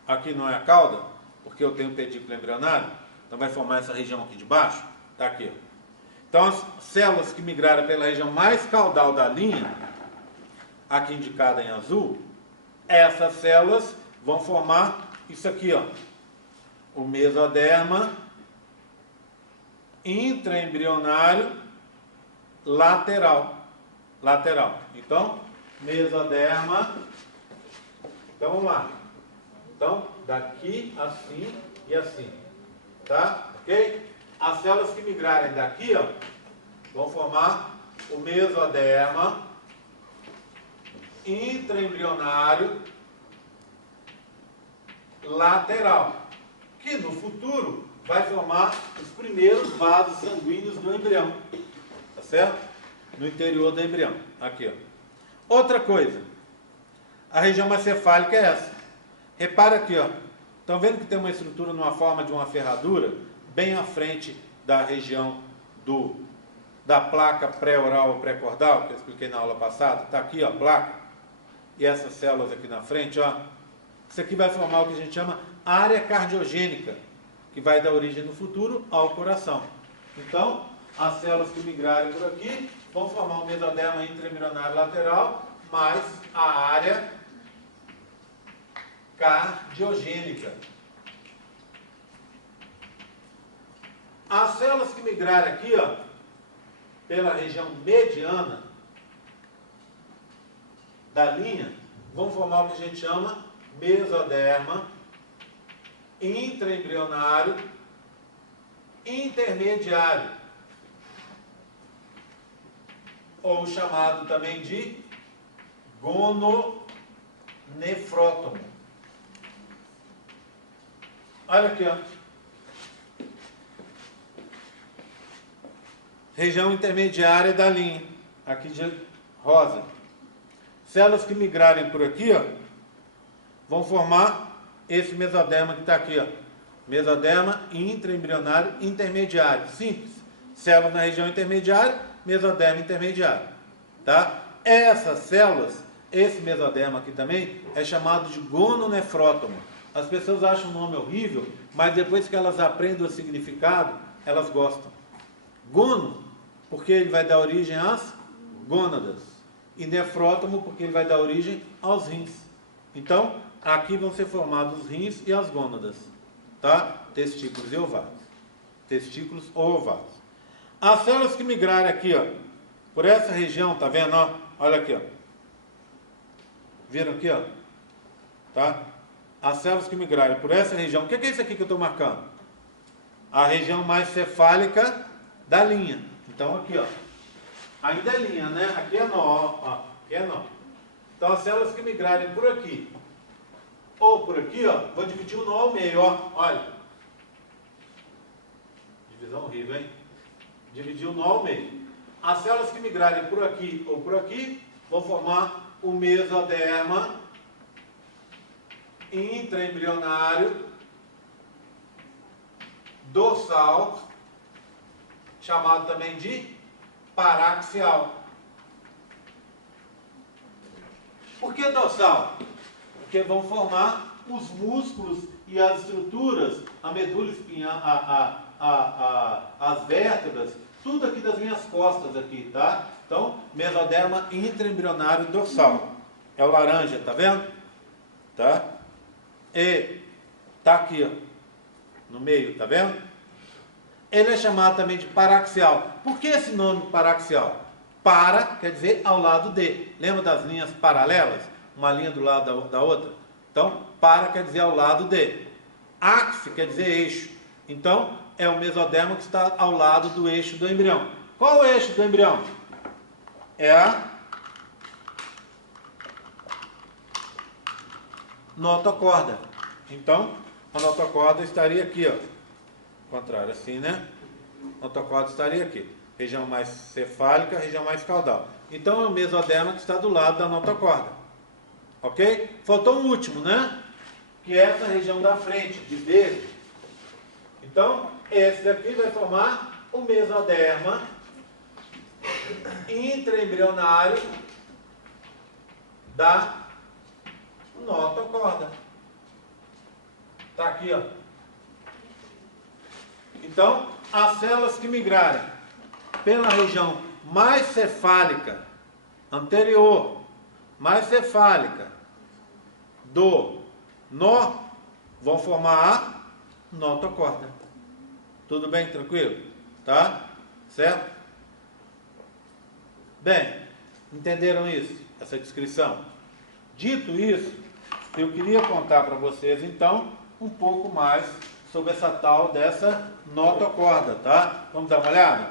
Aqui não é a cauda, porque eu tenho o pedículo embrionário, então vai formar essa região aqui de baixo, tá aqui, ó. Então as células que migrarem pela região mais caudal da linha, aqui indicada em azul, essas células vão formar isso aqui, ó. O mesoderma intraembrionário lateral. Então, mesoderma. Então, vamos lá. Então, daqui, assim e assim. Tá? Ok? As células que migrarem daqui, ó, vão formar o mesoderma intraembrionário lateral, que no futuro vai formar os primeiros vasos sanguíneos do embrião, tá certo? No interior do embrião, aqui, ó. Outra coisa, a região mais cefálica é essa. Repara aqui, ó. Estão vendo que tem uma estrutura numa forma de uma ferradura, bem à frente da região da placa pré-oral ou pré-cordal, que eu expliquei na aula passada. Está aqui, ó, a placa. E essas células aqui na frente, ó. Isso aqui vai formar o que a gente chama área cardiogênica, que vai dar origem no futuro ao coração. Então, as células que migrarem por aqui vão formar o mesoderma intraembrionário lateral, mais a área cardiogênica. As células que migrarem aqui, ó, pela região mediana da linha, vão formar o que a gente chama mesoderma intraembrionário intermediário, ou chamado também de gononefrótomo. Olha aqui, ó. Região intermediária da linha, aqui de rosa. Células que migrarem por aqui, ó, vão formar esse mesoderma que está aqui, ó. Mesoderma intraembrionário intermediário. Simples. Células na região intermediária, mesoderma intermediário. Tá? Essas células, esse mesoderma aqui também, é chamado de gononefrótomo. As pessoas acham o nome horrível, mas depois que elas aprendem o significado, elas gostam. Gono, porque ele vai dar origem às gônadas. e nefrótomo, porque ele vai dar origem aos rins. Então, aqui vão ser formados os rins e as gônadas, tá? Testículos e ovários. Testículos ou ovários. As células que migrarem aqui, ó, por essa região, tá vendo, ó? Olha aqui, ó. Viram aqui, ó? Tá? As células que migrarem por essa região, o que é isso aqui que eu estou marcando? A região mais cefálica da linha. Então, aqui, ó. Ainda é linha, né? Aqui é nó, ó. Aqui é nó. Então, as células que migrarem por aqui, ou por aqui, ó, vou dividir o nó ao meio, ó. Olha. Divisão horrível, hein? Dividir o nó ao meio. As células que migrarem por aqui ou por aqui, vão formar o mesoderma intraembrionário dorsal, chamado também de paraxial. Por que dorsal? Porque vão formar os músculos e as estruturas, a medula espinhar, as vértebras, tudo aqui das minhas costas aqui, tá? Então, mesoderma intraembrionário dorsal. É o laranja, tá vendo? Tá? E tá aqui, ó, no meio, tá vendo? Ele é chamado também de paraxial. Por que esse nome paraxial? Para quer dizer ao lado de. Lembra das linhas paralelas? Uma linha do lado da outra? Então, para quer dizer ao lado de. Ápice quer dizer eixo. Então, é o mesoderma que está ao lado do eixo do embrião. Qual o eixo do embrião? É a notocorda. Então, a notocorda estaria aqui, ó. Contrário, assim, né? A notocorda estaria aqui. Região mais cefálica, região mais caudal. Então, é o mesoderma que está do lado da notocorda. Ok? Faltou um último, né? Que é essa região da frente, de verde. Então, esse daqui vai formar o mesoderma intraembrionário da notocorda. Tá aqui, ó. Então, as células que migrarem pela região mais cefálica anterior, mais cefálica do nó, vão formar a notocorda. Tudo bem? Tranquilo? Tá? Certo? Bem, entenderam isso? Essa descrição? Dito isso, eu queria contar para vocês, então, um pouco mais sobre essa tal dessa notocorda, tá? Vamos dar uma olhada?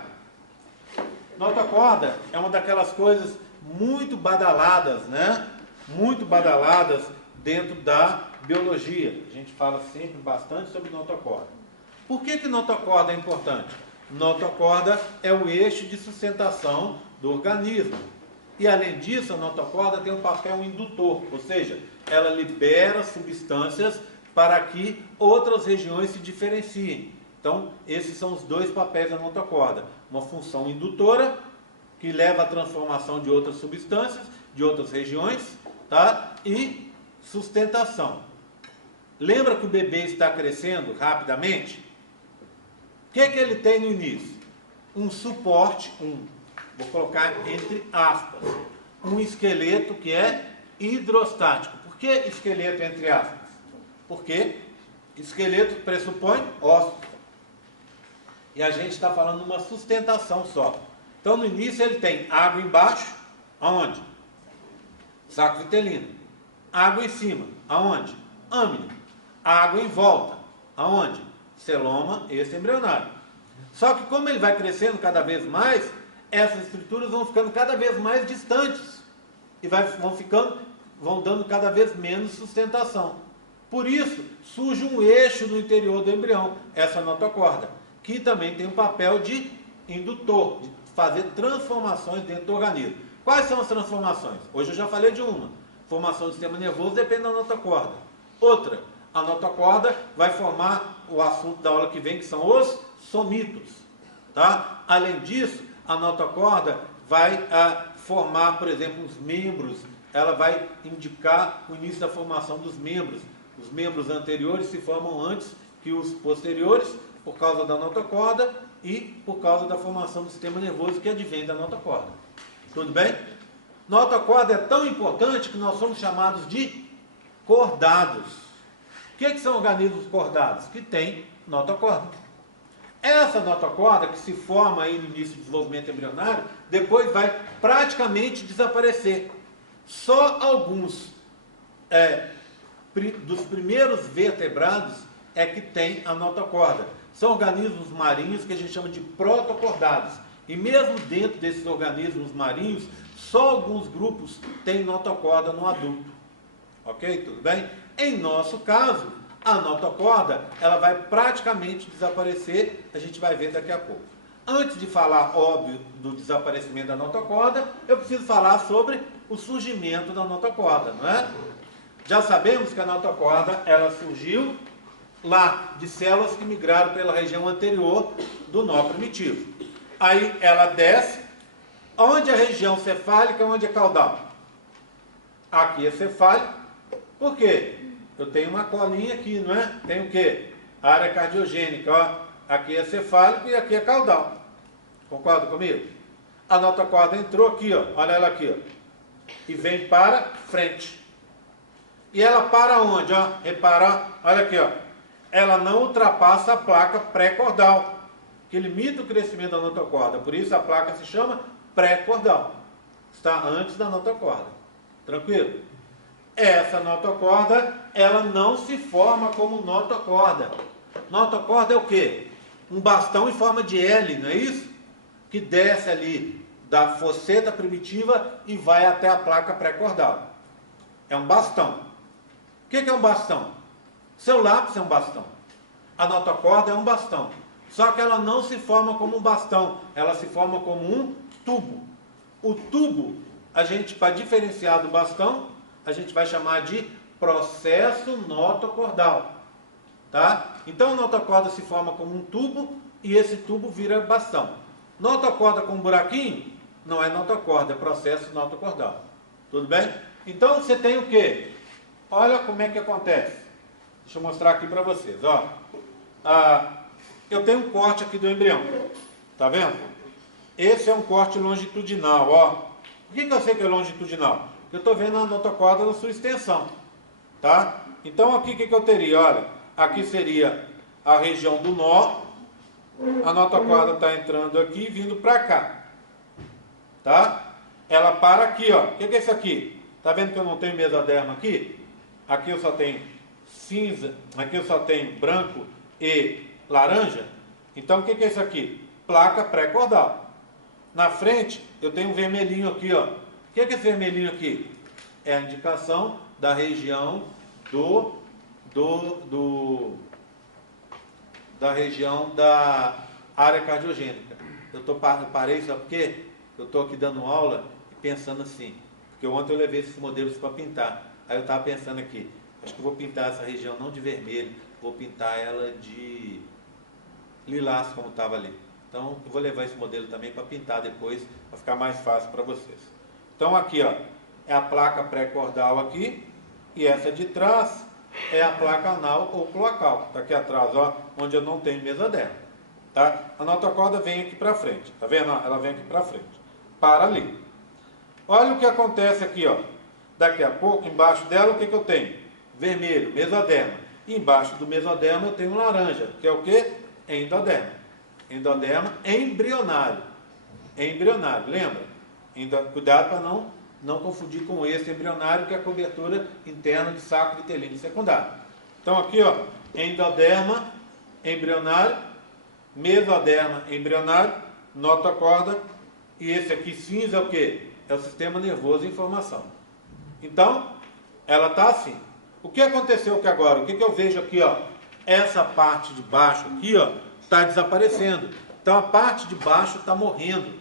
Notocorda é uma daquelas coisas muito badaladas, né? Muito badaladas dentro da biologia. A gente fala sempre bastante sobre notocorda. Por que notocorda é importante? Notocorda é o eixo de sustentação do organismo. E além disso, a notocorda tem um papel indutor, ou seja, ela libera substâncias para que outras regiões se diferenciem. Então, esses são os dois papéis da notocorda. Uma função indutora, que leva à transformação de outras substâncias, de outras regiões, tá? E sustentação. Lembra que o bebê está crescendo rapidamente? O que ele tem no início? Um suporte, vou colocar entre aspas, um esqueleto que é hidrostático. Por que esqueleto entre aspas? Porque esqueleto pressupõe ossos. E a gente está falando de uma sustentação só. Então, no início, ele tem água embaixo, aonde? Saco vitelino. Água em cima, aonde? Âmina. Água em volta, aonde? Celoma extraembrionário. Só que como ele vai crescendo cada vez mais, essas estruturas vão ficando cada vez mais distantes. E vão dando cada vez menos sustentação. Por isso, surge um eixo no interior do embrião, essa notocorda, que também tem um papel de indutor, de fazer transformações dentro do organismo. Quais são as transformações? Hoje eu já falei de uma. Formação do sistema nervoso depende da notocorda. Outra, a notocorda vai formar o assunto da aula que vem, que são os somitos. Tá? Além disso, a notocorda vai formar, por exemplo, os membros. Ela vai indicar o início da formação dos membros. Os membros anteriores se formam antes que os posteriores, por causa da notocorda e por causa da formação do sistema nervoso que advém da notocorda. Tudo bem? Notocorda é tão importante que nós somos chamados de cordados. O que são organismos cordados? Que têm notocorda. Essa notocorda que se forma aí no início do desenvolvimento embrionário, depois vai praticamente desaparecer. Só alguns dos primeiros vertebrados é que tem a notocorda. São organismos marinhos que a gente chama de protocordados. E mesmo dentro desses organismos marinhos, só alguns grupos têm notocorda no adulto. Ok? Tudo bem? Em nosso caso, a notocorda, ela vai praticamente desaparecer, a gente vai ver daqui a pouco. Antes de falar, óbvio, do desaparecimento da notocorda, eu preciso falar sobre o surgimento da notocorda, não é? Já sabemos que a notocorda, ela surgiu lá de células que migraram pela região anterior do nó primitivo. Aí ela desce, onde é a região cefálica, onde é caudal? Aqui é cefálico, por quê? Eu tenho uma colinha aqui, não é? Tem o quê? A área cardiogênica, ó. Aqui é cefálico e aqui é caudal. Concorda comigo? A notocorda entrou aqui, ó. Olha ela aqui, ó. E vem para frente. E ela para onde, ó? Repara, ó. Olha aqui, ó. Ela não ultrapassa a placa pré-cordal, que limita o crescimento da notocorda. Por isso a placa se chama pré-cordal. Está antes da notocorda. Tranquilo? Essa notocorda, ela não se forma como notocorda. Notocorda é o quê? Um bastão em forma de L, não é isso? Que desce ali da fosseta primitiva e vai até a placa pré-cordal. É um bastão. O que é um bastão? Seu lápis é um bastão. A notocorda é um bastão. Só que ela não se forma como um bastão, ela se forma como um tubo. O tubo, a gente, para diferenciar do bastão, a gente vai chamar de processo notocordal. Tá? Então a notocorda se forma como um tubo e esse tubo vira bastão. Notocorda com um buraquinho não é notocorda, é processo notocordal. Tudo bem? Então você tem o quê? Olha como é que acontece. Deixa eu mostrar aqui para vocês. Ó. Eu tenho um corte aqui do embrião. Tá vendo? Esse é um corte longitudinal. Ó. Por que eu sei que é longitudinal? Porque eu estou vendo a notocorda na sua extensão. Tá? Então aqui o que eu teria? Olha, aqui seria a região do nó. A notocorda está entrando aqui e vindo para cá. Tá? Ela para aqui, ó. O que é isso aqui? Tá vendo que eu não tenho mesoderma aqui? Aqui eu só tenho cinza, aqui eu só tenho branco e laranja. Então o que é isso aqui? Placa pré-cordal. Na frente eu tenho um vermelhinho aqui, ó. O que é esse vermelhinho aqui? É a indicação da região da região da área cardiogênica. Eu parei, sabe por quê? Eu estou aqui dando aula e pensando assim, porque ontem eu levei esses modelos para pintar. Aí eu estava pensando aqui, acho que eu vou pintar essa região não de vermelho, vou pintar ela de lilás, como estava ali. Então eu vou levar esse modelo também para pintar depois, para ficar mais fácil para vocês. Então aqui, ó, é a placa pré-cordal aqui, e essa de trás é a placa anal ou cloacal. Está aqui atrás, ó, onde eu não tenho mesoderma. Tá? A notocorda vem aqui para frente, tá vendo? Ela vem aqui para frente, para ali. Olha o que acontece aqui, ó. Daqui a pouco, embaixo dela, o que eu tenho? Vermelho, mesoderma. E embaixo do mesoderma eu tenho laranja, que é o que? Endoderma. Endoderma embrionário. Embrionário, lembra? Cuidado para não confundir com esse embrionário, que é a cobertura interna de saco vitelino secundário. Então aqui, ó, endoderma embrionário, mesoderma embrionário, notocorda, e esse aqui cinza é o que? É o sistema nervoso em formação. Então, ela está assim. O que aconteceu aqui agora? O que eu vejo aqui, ó? Essa parte de baixo aqui, ó, está desaparecendo. Então a parte de baixo está morrendo.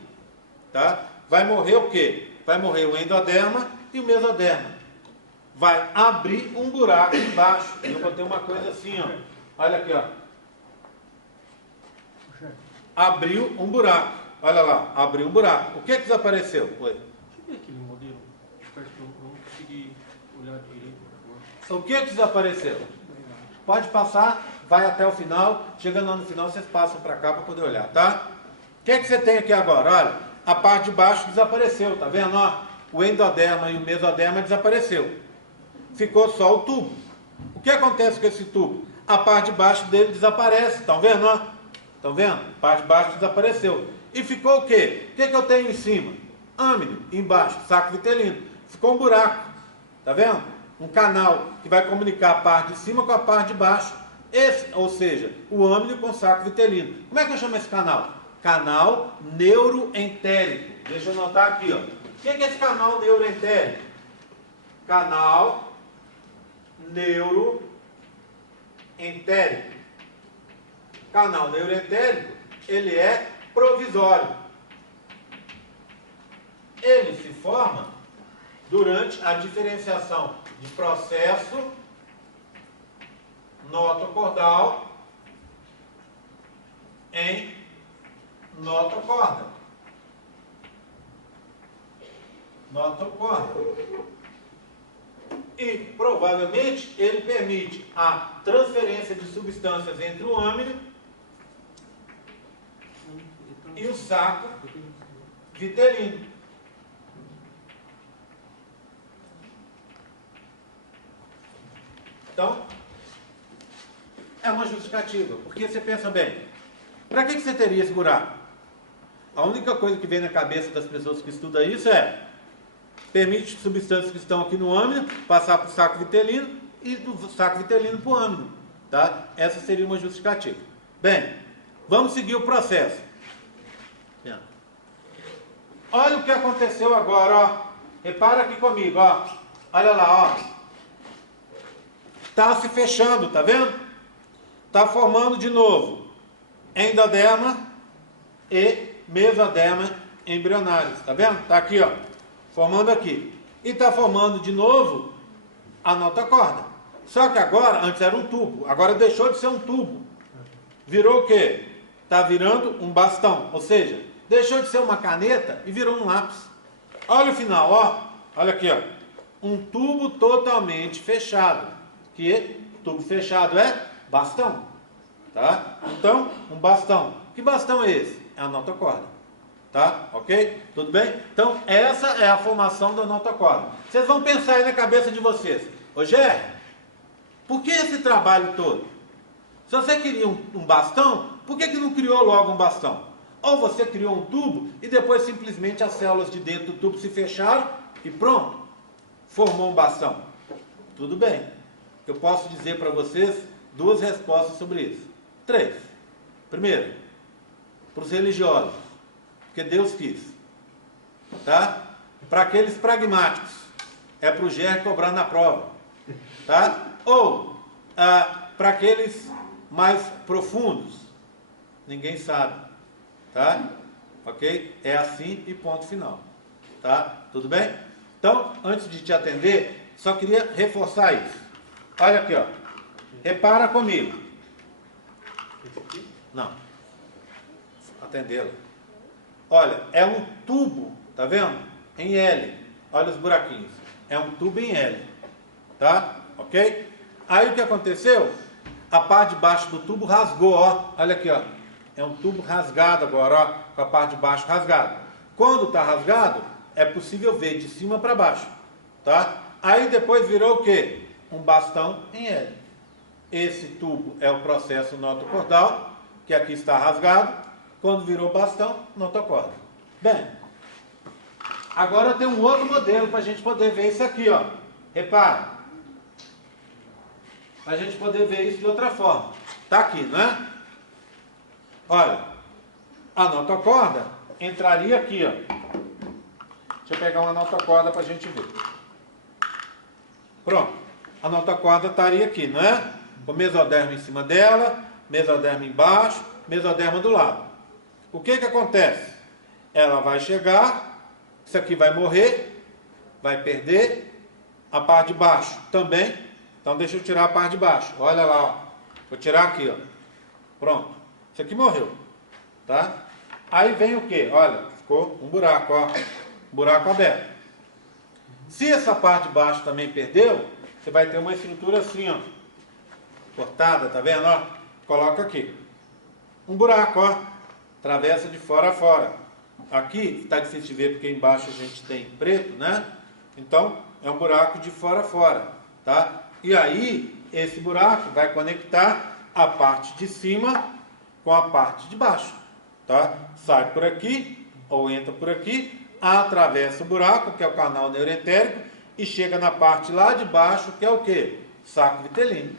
Tá? Vai morrer o quê? Vai morrer o endoderma e o mesoderma. Vai abrir um buraco embaixo. Eu vou ter uma coisa assim, ó. Olha aqui, ó. Abriu um buraco. Olha lá, abriu um buraco. O que desapareceu? Foi. Deixa eu ver aquele modelo. Eu não consegui olhar direito. O que desapareceu? Pode passar, vai até o final. Chegando lá no final, vocês passam para cá para poder olhar, tá? O que você tem aqui agora? Olha, a parte de baixo desapareceu, tá vendo? Ó, o endoderma e o mesoderma desapareceu. Ficou só o tubo. O que acontece com esse tubo? A parte de baixo dele desaparece. Estão vendo? Estão vendo? A parte de baixo desapareceu. E ficou o quê? O que eu tenho em cima? Âmino. Embaixo, saco vitelino. Ficou um buraco. Está vendo? Um canal que vai comunicar a parte de cima com a parte de baixo. Ou seja, o âmino com o saco vitelino. Como é que eu chamo esse canal? Canal neuroentérico. Deixa eu anotar aqui, ó. O que é esse canal neuroentérico? Canal neuroentérico. Canal neuroentérico, ele é provisório. Ele se forma durante a diferenciação de processo notocordal em notocorda. Notocorda. E, provavelmente, ele permite a transferência de substâncias entre o âmino e o saco vitelino. Então, é uma justificativa, porque você pensa bem, para que você teria esse buraco? A única coisa que vem na cabeça das pessoas que estudam isso é: permite substâncias que estão aqui no âmino passar para o saco vitelino e do saco vitelino para o âmino. Tá? Essa seria uma justificativa. Bem, vamos seguir o processo. Olha o que aconteceu agora, ó. Repara aqui comigo, ó. Olha lá, ó. Está se fechando, tá vendo? Está formando de novo endoderma e mesoderma embrionários. Tá vendo? Está aqui, ó. Formando aqui. E está formando de novo a notocorda. Só que agora, antes era um tubo. Agora deixou de ser um tubo. Virou o quê? Está virando um bastão. Ou seja, deixou de ser uma caneta e virou um lápis. Olha o final, ó. Olha aqui, ó. Um tubo totalmente fechado. Que tubo fechado é bastão. Tá? Então, um bastão. Que bastão é esse? É a notocorda. Tá? Ok? Tudo bem? Então, essa é a formação da notocorda. Vocês vão pensar aí na cabeça de vocês: ô Gé, por que esse trabalho todo? Se você queria um bastão, por que não criou logo um bastão? Ou você criou um tubo e depois simplesmente as células de dentro do tubo se fecharam e pronto, formou um bastão. Tudo bem. Eu posso dizer para vocês duas respostas sobre isso. 3. Primeiro, para os religiosos, porque Deus quis. Tá? Para aqueles pragmáticos, é para o Ger cobrar na prova. Tá? Ou para aqueles mais profundos, ninguém sabe. Tá? Ok? É assim e ponto final. Tá? Tudo bem? Então, antes de te atender, só queria reforçar isso. Olha aqui, ó. Repara comigo. Não. Atendê-la. Olha, é um tubo, tá vendo? Em L. Olha os buraquinhos. É um tubo em L. Tá? Ok? Aí o que aconteceu? A parte de baixo do tubo rasgou, ó. Olha aqui, ó. É um tubo rasgado agora, ó. Com a parte de baixo rasgada. Quando está rasgado, é possível ver de cima para baixo. Tá? Aí depois virou o quê? Um bastão em L. Esse tubo é o processo notocordal, que aqui está rasgado. Quando virou bastão, notocorda. Bem, agora tem um outro modelo para a gente poder ver isso aqui, ó. Repara. Para a gente poder ver isso de outra forma. Está aqui, não é? Olha, a notocorda entraria aqui, ó. Deixa eu pegar uma notocorda para a gente ver. Pronto. A notocorda estaria aqui, não é? O mesoderma em cima dela, mesoderma embaixo, mesoderma do lado. O que acontece? Ela vai chegar, isso aqui vai morrer, vai perder, a parte de baixo também. Então deixa eu tirar a parte de baixo. Olha lá, ó. Vou tirar aqui, ó. Pronto. Isso aqui morreu. Tá? Aí vem o que? Olha, ficou um buraco, ó. Um buraco aberto. Se essa parte de baixo também perdeu, você vai ter uma estrutura assim, ó. Cortada, tá vendo? Ó, coloca aqui. Um buraco, ó. Atravessa de fora a fora. aqui, está difícil de ver porque embaixo a gente tem preto, né? Então, é um buraco de fora a fora, tá? E aí, esse buraco vai conectar a parte de cima com a parte de baixo, tá? Sai por aqui, ou entra por aqui, atravessa o buraco, que é o canal neuroentérico, e chega na parte lá de baixo, que é o quê? Saco vitelino.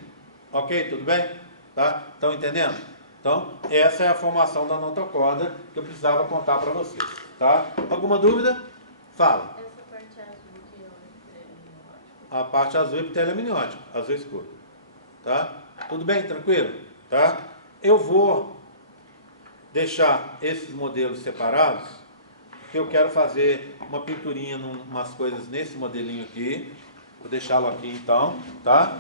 Ok? Tudo bem? Tá? Estão entendendo? Então, essa é a formação da notocorda que eu precisava contar para vocês. Tá? Alguma dúvida? Fala. Essa parte azul que é o epitélio amniótico. A parte azul é epitélio amniótico, azul escuro. Tá? Tudo bem? Tranquilo? Tá? Eu vou deixar esses modelos separados, porque eu quero fazer uma pinturinha, umas coisas nesse modelinho aqui. Vou deixá-lo aqui então, tá?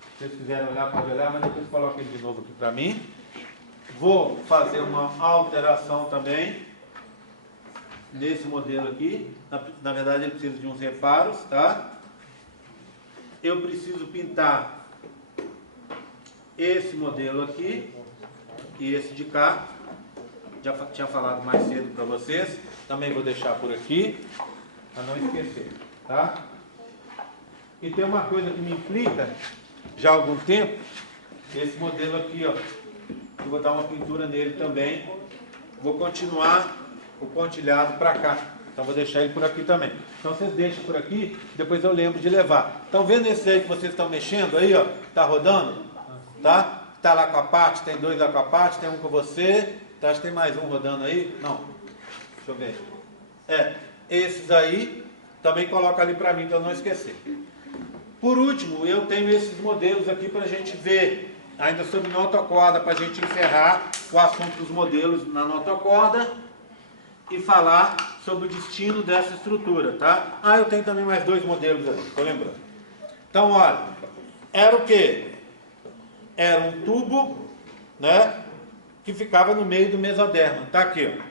Se vocês quiserem olhar, pode olhar, mas depois coloca ele de novo aqui para mim. Vou fazer uma alteração também nesse modelo aqui. Na verdade, ele precisa de uns reparos, tá? Eu preciso pintar esse modelo aqui e esse de cá. Já tinha falado mais cedo para vocês. Também vou deixar por aqui, para não esquecer, tá? E tem uma coisa que me implica já há algum tempo, esse modelo aqui, ó. Eu vou dar uma pintura nele também. Vou continuar o pontilhado para cá. Então vou deixar ele por aqui também. Então vocês deixam por aqui, depois eu lembro de levar. Estão vendo esse aí que vocês estão mexendo aí, ó? Tá rodando? Tá? Tá lá com a parte, tem dois lá com a parte, tem um com você. Tá, acho que tem mais um rodando aí. Não. Deixa eu ver. Esses aí também coloca ali para mim, para eu não esquecer. Por último, eu tenho esses modelos aqui para a gente ver, ainda sobre notocorda, para a gente encerrar o assunto dos modelos na notocorda e falar sobre o destino dessa estrutura, tá? Eu tenho também mais dois modelos ali, estou lembrando. Então, olha, era o quê? Era um tubo, né, que ficava no meio do mesoderma, tá aqui, ó.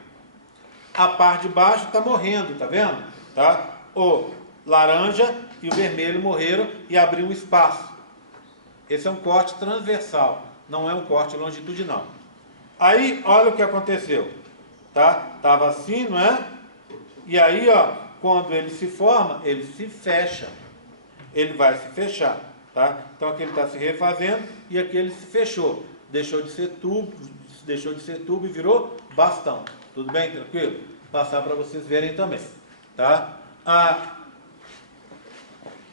A parte de baixo está morrendo, tá vendo? Tá? O laranja e o vermelho morreram e abriu um espaço. Esse é um corte transversal, não é um corte longitudinal. Aí, olha o que aconteceu. Tá? Tava assim, não é? E aí, ó, quando ele se forma, ele se fecha. Ele vai se fechar, tá? Então aqui ele está se refazendo e aqui ele se fechou. Deixou de ser tubo e virou bastão. Tudo bem? Tranquilo? Passar para vocês verem também, tá?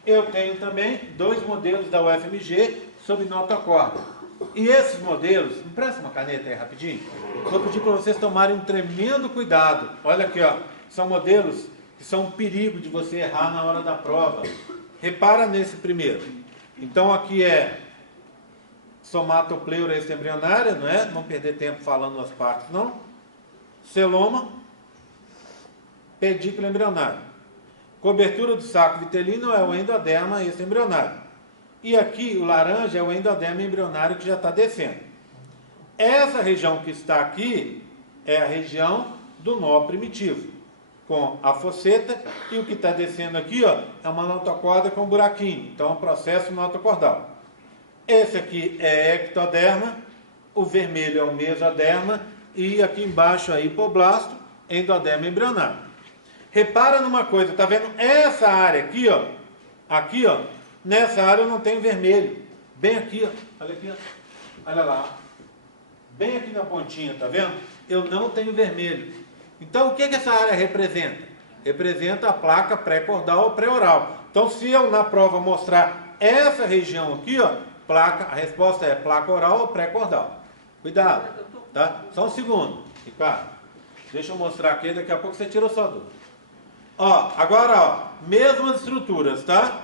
Eu tenho também dois modelos da UFMG sobre notocorda. E esses modelos, me presta uma caneta aí rapidinho. Vou pedir para vocês tomarem um tremendo cuidado. Olha aqui, ó. São modelos que são um perigo de você errar na hora da prova. Repara nesse primeiro. Então aqui é somatopleura extraembrionária, não é? Não perder tempo falando as partes, não. Celoma, pedículo embrionário. Cobertura do saco vitelino é o endoderma extraembrionário. E aqui o laranja é o endoderma embrionário que já está descendo. Essa região que está aqui é a região do nó primitivo, com a fosseta, e o que está descendo aqui, ó, é uma notocorda com um buraquinho. Então é um processo notocordal. Esse aqui é ectoderma, o vermelho é o mesoderma, e aqui embaixo é hipoblasto, endoderma embrionário. Repara numa coisa, tá vendo essa área aqui, ó? Aqui, ó, nessa área eu não tenho vermelho. Bem aqui, ó, olha aqui, ó. Olha lá. Bem aqui na pontinha, tá vendo? Eu não tenho vermelho. Então, o que essa área representa? Representa a placa pré-cordal ou pré-oral. Então, se eu na prova mostrar essa região aqui, ó, placa, a resposta é placa oral ou pré-cordal. Cuidado, tá? Só um segundo, Ricardo. Deixa eu mostrar aqui, daqui a pouco você tira a sua dúvida. Ó, agora, ó, mesmas estruturas, tá?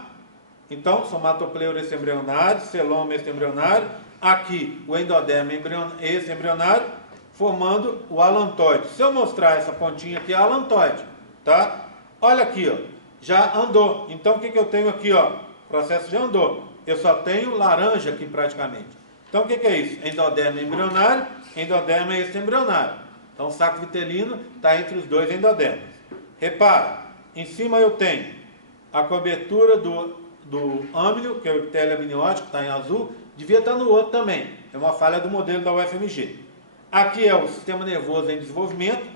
Então, somatopleura extraembrionário, celoma extraembrionário, aqui o endoderma extraembrionário, formando o alantoide. Se eu mostrar essa pontinha aqui, é a alantoide, tá? Olha aqui, ó, já andou. Então, o que eu tenho aqui, ó? O processo já andou. Eu só tenho laranja aqui praticamente. Então, o que é isso? Endoderma embrionário, endoderma extraembrionário. Então, o saco vitelino está entre os dois endodermas. Repara, em cima eu tenho a cobertura do âmnio, que é o epitélio amniótico, está em azul, devia estar no outro também. É uma falha do modelo da UFMG. Aqui é o sistema nervoso em desenvolvimento,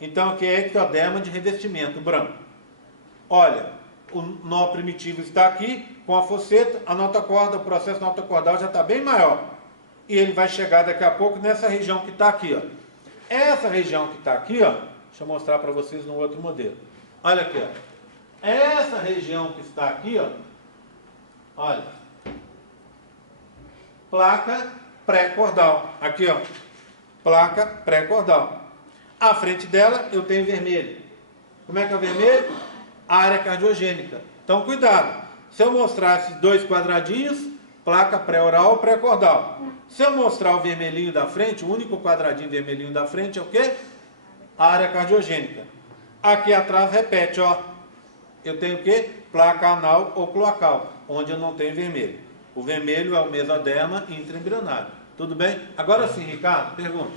Então aqui é ectoderma de revestimento branco. Olha, o nó primitivo está aqui com a fosseta, a notocorda, o processo notocordal já está bem maior. E ele vai chegar daqui a pouco nessa região que está aqui, ó. Essa região que está aqui, ó, deixa eu mostrar para vocês no outro modelo. Olha aqui, ó. Essa região que está aqui, ó, olha, placa pré-cordal. Aqui, ó, placa pré-cordal. À frente dela eu tenho vermelho. Como é que é o vermelho? Área cardiogênica. Então, cuidado. Se eu mostrar esses dois quadradinhos, placa pré-oral, pré-cordal. Se eu mostrar o vermelhinho da frente, o único quadradinho vermelhinho da frente é o quê? Área cardiogênica. Aqui atrás repete, ó. Eu tenho o quê? Placa anal ou cloacal, onde eu não tenho vermelho. O vermelho é o mesoderma intraembrionário. Tudo bem? Agora sim, Ricardo, pergunta.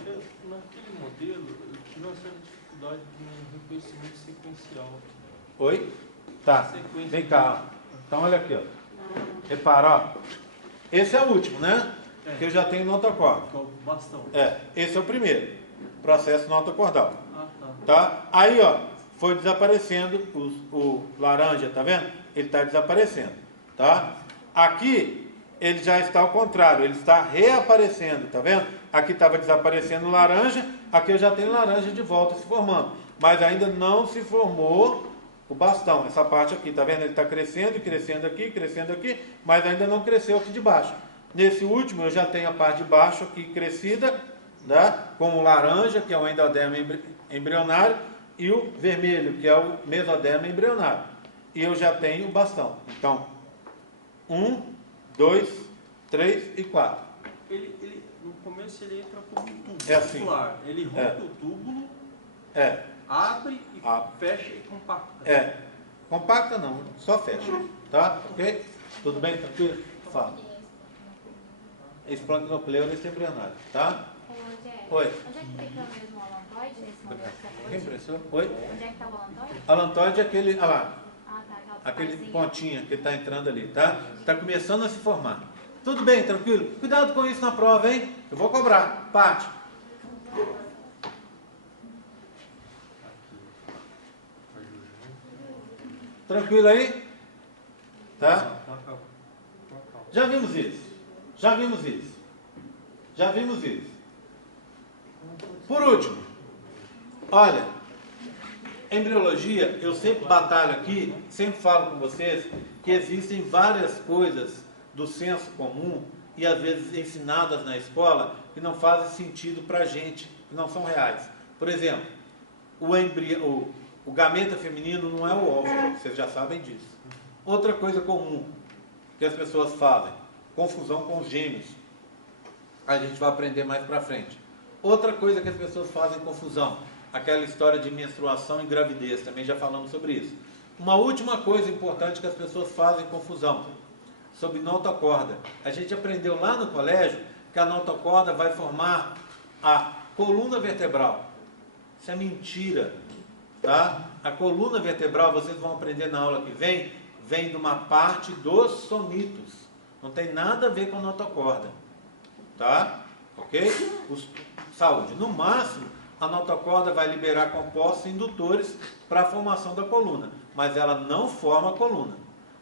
Naquele modelo, eu tive uma certa dificuldade no reconhecimento sequencial. Oi? Tá. Vem cá. Então, olha aqui, ó. Repara, ó. Esse é o último, né? Que eu já tenho notocorda. Que é o bastão. Esse é o primeiro. Processo notocordal. Ah, Tá? Aí, ó, foi desaparecendo o laranja, tá vendo? Ele está desaparecendo, tá? Aqui, ele já está ao contrário, ele está reaparecendo, tá vendo? Aqui estava desaparecendo o laranja, aqui eu já tenho laranja de volta se formando. Mas ainda não se formou o bastão, essa parte aqui, tá vendo? Ele está crescendo e crescendo aqui, mas ainda não cresceu aqui de baixo. Nesse último, eu já tenho a parte de baixo aqui crescida, né? Com o laranja, que é o endoderma embrionário, e o vermelho, que é o mesoderma embrionário. E eu já tenho o bastão. Então, 1, 2, 3 e 4. No começo ele entra como um tubo É assim. muscular. Ele rompe o túbulo, É. abre e fecha e compacta. É. Compacta não, só fecha. Tá? Ok? Tudo bem? Tranquilo? Fala. Esplancnopleura embrionário. Tá? Oi. Onde é que fica mesmo o alantoide nesse modelo que você falou? Quem impressou? Oi? Onde é que está o alantoide? Alantoide é aquele. Olha lá. Ah, tá. Aquele partezinha. pontinho que está entrando ali, tá? Está começando a se formar. Tudo bem, tranquilo? Cuidado com isso na prova, hein? Eu vou cobrar. Parte. Tranquilo aí? Tá? Já vimos isso. Já vimos isso. Já vimos isso. Por último, olha, embriologia, eu sempre batalho aqui, sempre falo com vocês que existem várias coisas do senso comum e às vezes ensinadas na escola que não fazem sentido para a gente, que não são reais. Por exemplo, o gameta feminino não é o óvulo, vocês já sabem disso. Outra coisa comum que as pessoas fazem, confusão com os gêmeos. A gente vai aprender mais para frente. Outra coisa que as pessoas fazem confusão, aquela história de menstruação e gravidez, também já falamos sobre isso. Uma última coisa importante que as pessoas fazem confusão, sobre notocorda. A gente aprendeu lá no colégio que a notocorda vai formar a coluna vertebral. Isso é mentira, tá? A coluna vertebral, vocês vão aprender na aula que vem de uma parte dos somitos. Não tem nada a ver com a notocorda, tá? Ok? Saúde. No máximo, a notocorda vai liberar compostos indutores para a formação da coluna, mas ela não forma a coluna.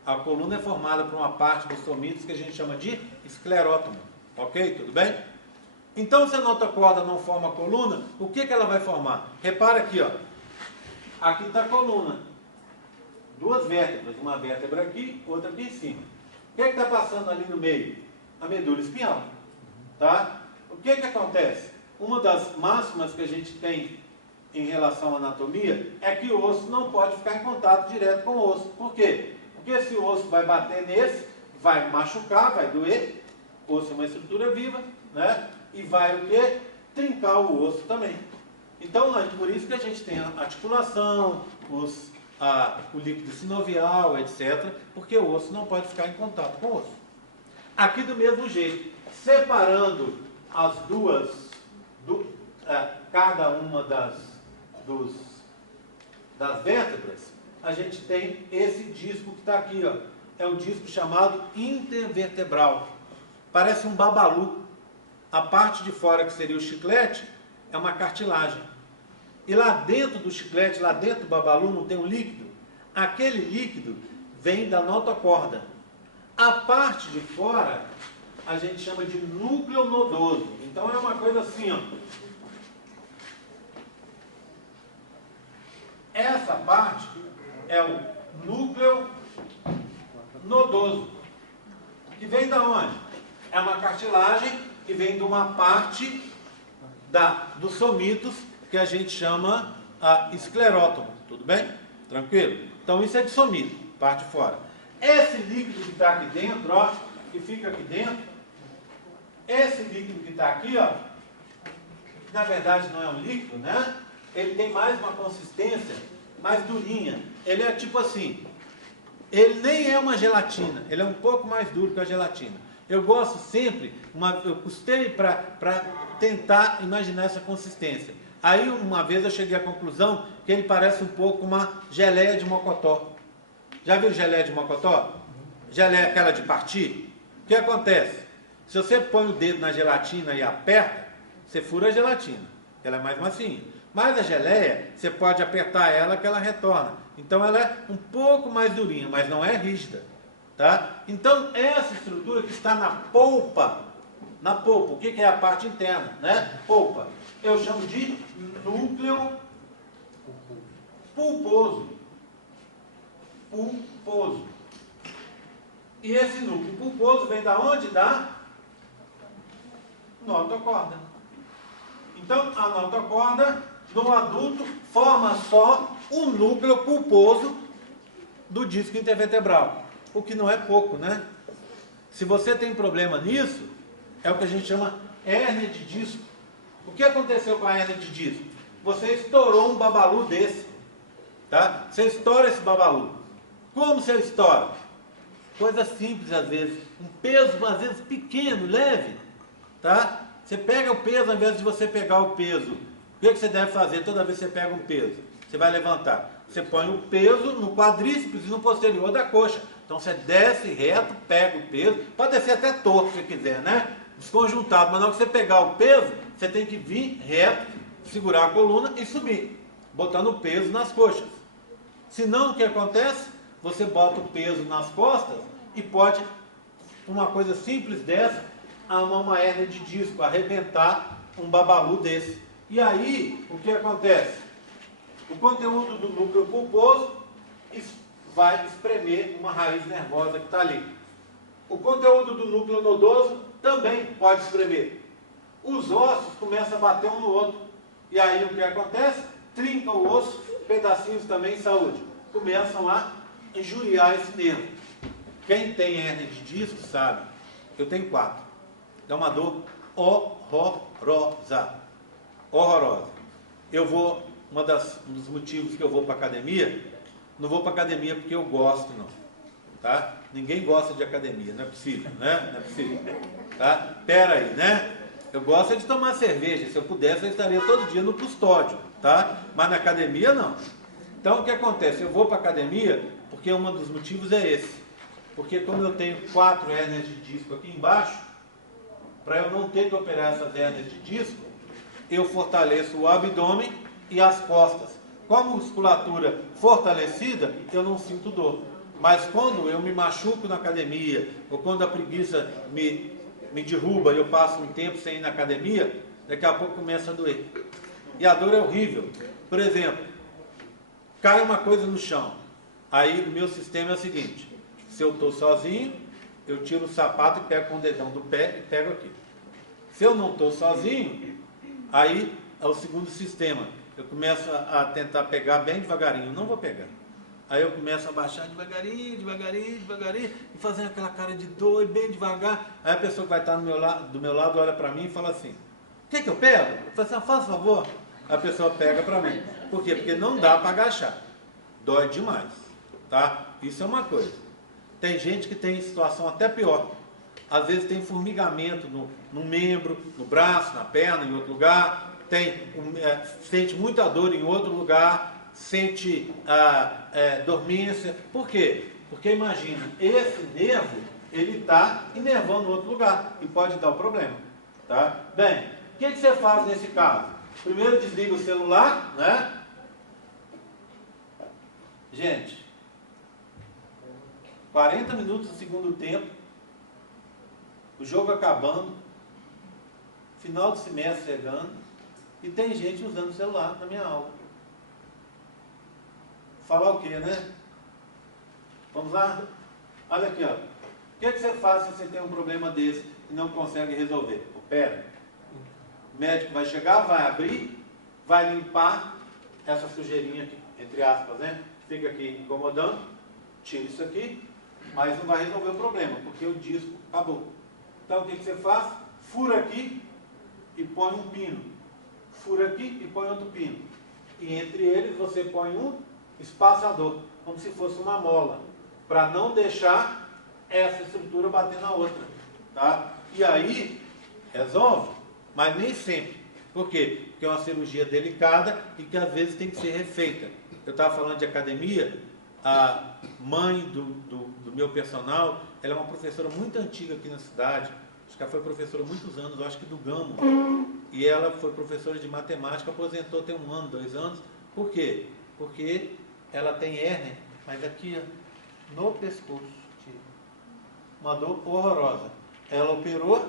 A coluna é formada por uma parte dos somitos que a gente chama de esclerótomo. Ok? Tudo bem? Então, se a notocorda não forma a coluna, o que ela vai formar? Repara aqui, ó. Aqui está a coluna. Duas vértebras, uma vértebra aqui, outra aqui em cima. O que está passando ali no meio? A medula espinhal. Tá? O que acontece? Uma das máximas que a gente tem em relação à anatomia é que o osso não pode ficar em contato direto com o osso. Por quê? Porque se o osso vai bater nesse, vai machucar, vai doer. O osso é uma estrutura viva, né? E vai o quê? Trincar o osso também. Então, por isso que a gente tem a articulação, o líquido sinovial, etc. Porque o osso não pode ficar em contato com o osso. Aqui do mesmo jeito, separando as duas, cada uma das vértebras, a gente tem esse disco que está aqui, ó. É um disco chamado intervertebral. Parece um babalu. A parte de fora, que seria o chiclete, é uma cartilagem. e lá dentro do chiclete, lá dentro do babalu, não tem um líquido? Aquele líquido vem da notocorda. A parte de fora, a gente chama de núcleo nodoso. Então é uma coisa assim, ó. Essa parte é o núcleo nodoso. Que vem da onde? É uma cartilagem que vem de uma parte dos somitos que a gente chama esclerótomo. Tudo bem? Tranquilo? Então isso é de somito, parte de fora. Esse líquido que está aqui dentro, ó, que fica aqui dentro, esse líquido que está aqui, ó, na verdade não é um líquido, né? Ele tem mais uma consistência mais durinha. Ele é tipo assim, ele nem é uma gelatina, ele é um pouco mais duro que a gelatina. Eu gosto sempre, eu custei para tentar imaginar essa consistência. Aí uma vez eu cheguei à conclusão que ele parece um pouco uma geleia de mocotó. Já viu geleia de mocotó? Geleia aquela de partir? O que acontece? Se você põe o dedo na gelatina e aperta, você fura a gelatina, ela é mais macia. Mas a geleia, você pode apertar ela que ela retorna. Então ela é um pouco mais durinha, mas não é rígida. Tá? Então essa estrutura que está na polpa, o que é a parte interna? Né? Polpa. Eu chamo de núcleo pulposo. Pulposo. E esse núcleo pulposo vem da onde? Da notocorda. Então a notocorda no adulto forma só o núcleo pulposo do disco intervertebral, o que não é pouco, né? Se você tem problema nisso, é o que a gente chama hérnia de disco. O que aconteceu com a hérnia de disco? Você estourou um babalu desse, tá? Você estoura esse babalu. Como você estoura? Coisa simples às vezes, um peso às vezes pequeno, leve, tá? Você pega o peso, ao invés de você pegar o peso, o que você deve fazer toda vez que você pega um peso? Você vai levantar. Você põe o peso no quadríceps e no posterior da coxa. Então você desce reto, pega o peso, pode descer até torto se quiser, né? Desconjuntado, mas na hora que você pegar o peso, você tem que vir reto, segurar a coluna e subir, botando o peso nas coxas. Senão o que acontece? Você bota o peso nas costas e pode, uma coisa simples dessa, armar uma hérnia de disco, arrebentar um babalu desse. E aí, o que acontece? O conteúdo do núcleo pulposo vai espremer uma raiz nervosa que está ali. O conteúdo do núcleo nodoso também pode espremer. Os ossos começam a bater um no outro. E aí o que acontece? Trinca o osso, pedacinhos também, saúde. Começam a injuriar esse nervo. Quem tem hérnia de disco sabe. Eu tenho 4. É uma dor horrorosa. Horrorosa. Um dos motivos que eu vou para academia, não vou para academia porque eu gosto, não. Tá? Ninguém gosta de academia, não é possível, né? Não é possível. Tá? Pera aí, né? Eu gosto de tomar cerveja, se eu pudesse eu estaria todo dia no custódio, tá? Mas na academia não. Então o que acontece? Eu vou para academia porque um dos motivos é esse. Porque como eu tenho 4 hérnias de disco aqui embaixo, para eu não ter que operar essas hérnias de disco, eu fortaleço o abdômen e as costas. Com a musculatura fortalecida, eu não sinto dor. Mas quando eu me machuco na academia, ou quando a preguiça me derruba e eu passo um tempo sem ir na academia, daqui a pouco começa a doer. E a dor é horrível. Por exemplo, cai uma coisa no chão. Aí o meu sistema é o seguinte: se eu estou sozinho, eu tiro o sapato e pego com o dedão do pé e pego aqui. Se eu não estou sozinho, aí é o segundo sistema. Eu começo a tentar pegar bem devagarinho, não vou pegar. Aí eu começo a baixar devagarinho, devagarinho, devagarinho, e fazendo aquela cara de dor, bem devagar. Aí a pessoa que vai estar do meu lado olha para mim e fala assim: quer que eu pego? Eu falo assim: faz favor. A pessoa pega para mim. Por quê? Porque não dá para agachar. Dói demais. Tá? Isso é uma coisa. Tem gente que tem situação até pior. Às vezes tem formigamento no membro, no braço, na perna, em outro lugar. Sente muita dor em outro lugar, sente dormência. Por quê? Porque imagina, esse nervo, ele está inervando outro lugar e pode dar um problema. Tá? Bem, o que você faz nesse caso? Primeiro desliga o celular, né? Gente, 40 minutos do segundo tempo, o jogo acabando, final do semestre chegando, e tem gente usando o celular na minha aula. Falar o quê, né? Vamos lá? Olha aqui, ó. O que você faz se você tem um problema desse e não consegue resolver? Opera. O médico vai chegar, vai abrir, vai limpar essa sujeirinha aqui, entre aspas, né? Fica aqui incomodando, tira isso aqui, mas não vai resolver o problema, porque o disco acabou. Então o que você faz? Fura aqui e põe um pino. Fura aqui e põe outro pino. E entre eles você põe um espaçador, como se fosse uma mola, para não deixar essa estrutura bater na outra. Tá? E aí, resolve, mas nem sempre. Por quê? Porque é uma cirurgia delicada e que às vezes tem que ser refeita. Eu estava falando de academia, a mãe do meu personal, ela é uma professora muito antiga aqui na cidade, acho que ela foi professora há muitos anos, eu acho que do Gama, e ela foi professora de matemática, aposentou tem 1 ano, 2 anos. Por quê? Porque ela tem hérnia, mas aqui ó, no pescoço, uma dor horrorosa. Ela operou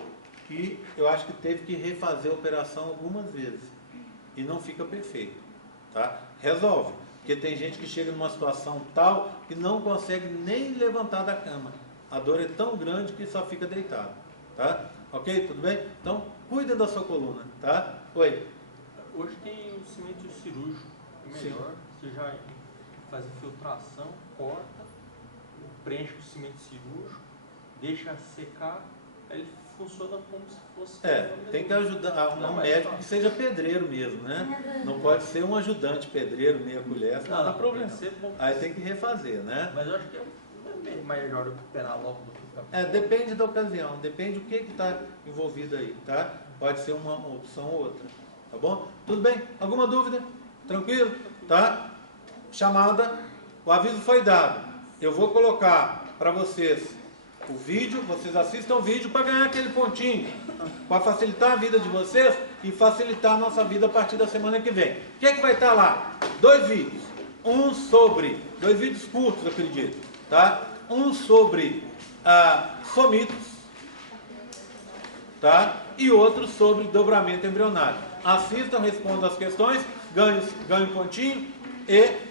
e eu acho que teve que refazer a operação algumas vezes, e não fica perfeito, tá? Resolve. Porque tem gente que chega numa situação tal que não consegue nem levantar da cama. A dor é tão grande que só fica deitado. Tá? Ok? Tudo bem? Então, cuida da sua coluna. Tá? Oi. Hoje tem o cimento cirúrgico. É melhor. Você já faz infiltração, corta, preenche com cimento cirúrgico, deixa secar, aí ele funciona como se fosse... Tem que ajudar um médico que seja pedreiro mesmo, né? Não pode ser um ajudante pedreiro, meia colher, não dá problema. Aí tem que refazer, né? Mas eu acho que é melhor recuperar logo do que ficar... Depende da ocasião, depende do que está envolvido aí, tá? Pode ser uma opção ou outra, tá bom? Tudo bem? Alguma dúvida? Tranquilo? Tá? Chamada, o aviso foi dado. Eu vou colocar para vocês o vídeo, vocês assistam o vídeo para ganhar aquele pontinho, para facilitar a vida de vocês e facilitar a nossa vida a partir da semana que vem. O que é que vai estar lá? 2 vídeos. 2 vídeos curtos, acredito, tá? Um sobre somitos, tá? E outro sobre dobramento embrionário. Assistam, respondam as questões, ganhem um pontinho e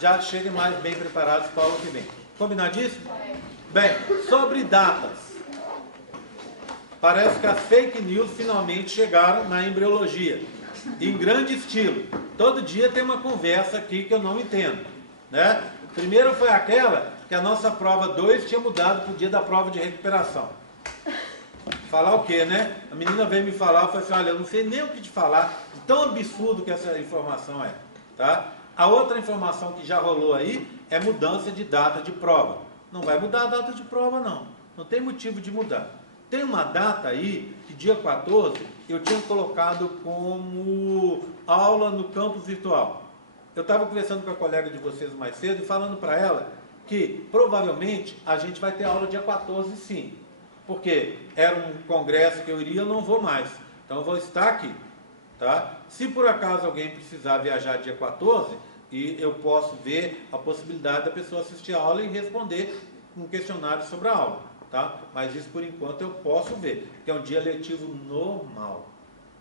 já cheguem mais bem preparados para o ano que vem. Combinadíssimo? Bem, sobre datas. Parece que as fake news finalmente chegaram na embriologia. Em grande estilo. Todo dia tem uma conversa aqui que eu não entendo, né? Primeiro foi aquela que a nossa prova 2 tinha mudado para o dia da prova de recuperação. Falar o quê, né? A menina veio me falar, eu falei assim, olha, eu não sei nem o que te falar, de tão absurdo que essa informação é, tá? A outra informação que já rolou aí é mudança de data de prova. Não vai mudar a data de prova, não. Não tem motivo de mudar. Tem uma data aí, que dia 14, eu tinha colocado como aula no campus virtual. Eu estava conversando com a colega de vocês mais cedo e falando para ela que provavelmente a gente vai ter aula dia 14 sim. Porque era um congresso que eu iria, eu não vou mais. Então eu vou estar aqui. Tá? Se por acaso alguém precisar viajar dia 14, e eu posso ver a possibilidade da pessoa assistir a aula e responder um questionário sobre a aula, tá? Mas isso por enquanto eu posso ver, que é um dia letivo normal,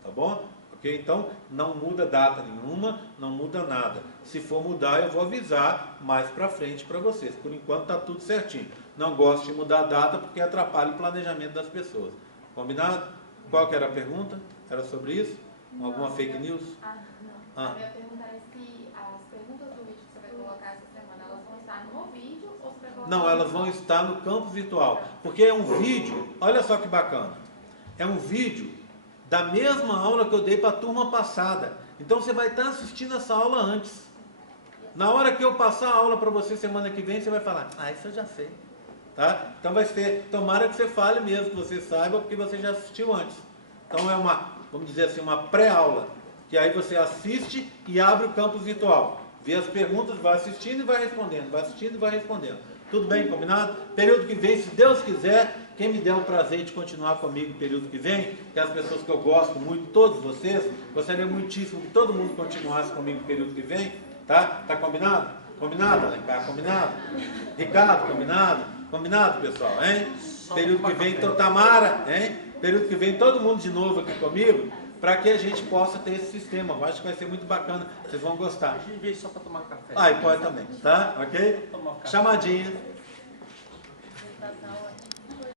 tá bom? Ok? Então não muda data nenhuma, não muda nada. Se for mudar eu vou avisar mais pra frente para vocês. Por enquanto tá tudo certinho. Não gosto de mudar a data porque atrapalha o planejamento das pessoas. Combinado? Qual que era a pergunta? Era sobre isso? Alguma fake news? Não. A minha pergunta é se as perguntas do vídeo que você vai colocar essa semana, elas vão estar no vídeo ou você vai colocar... Não, elas vão estar no campo virtual. Porque é um vídeo, olha só que bacana. É um vídeo da mesma aula que eu dei para a turma passada. Então você vai estar assistindo essa aula antes. Na hora que eu passar a aula para você semana que vem, você vai falar, isso eu já sei. Tá? Então vai ser, tomara que você fale mesmo, que você saiba, porque você já assistiu antes. Então é uma, vamos dizer assim, uma pré-aula. Que aí você assiste e abre o campus virtual. Vê as perguntas, vai assistindo e vai respondendo, vai assistindo e vai respondendo. Tudo bem, combinado? Período que vem, se Deus quiser, quem me der o prazer de continuar comigo no período que vem, que as pessoas que eu gosto muito, todos vocês, gostaria muitíssimo que todo mundo continuasse comigo no período que vem, tá? Tá combinado? Combinado, Alencar? Combinado? Ricardo, combinado? Combinado, pessoal, hein? Período que vem, então, Tamara, hein? Período que vem, todo mundo de novo aqui comigo, para que a gente possa ter esse sistema. Eu acho que vai ser muito bacana, vocês vão gostar. A gente veio só para tomar café. Ah, e pode também, tá? Ok? Tomar café. Chamadinha.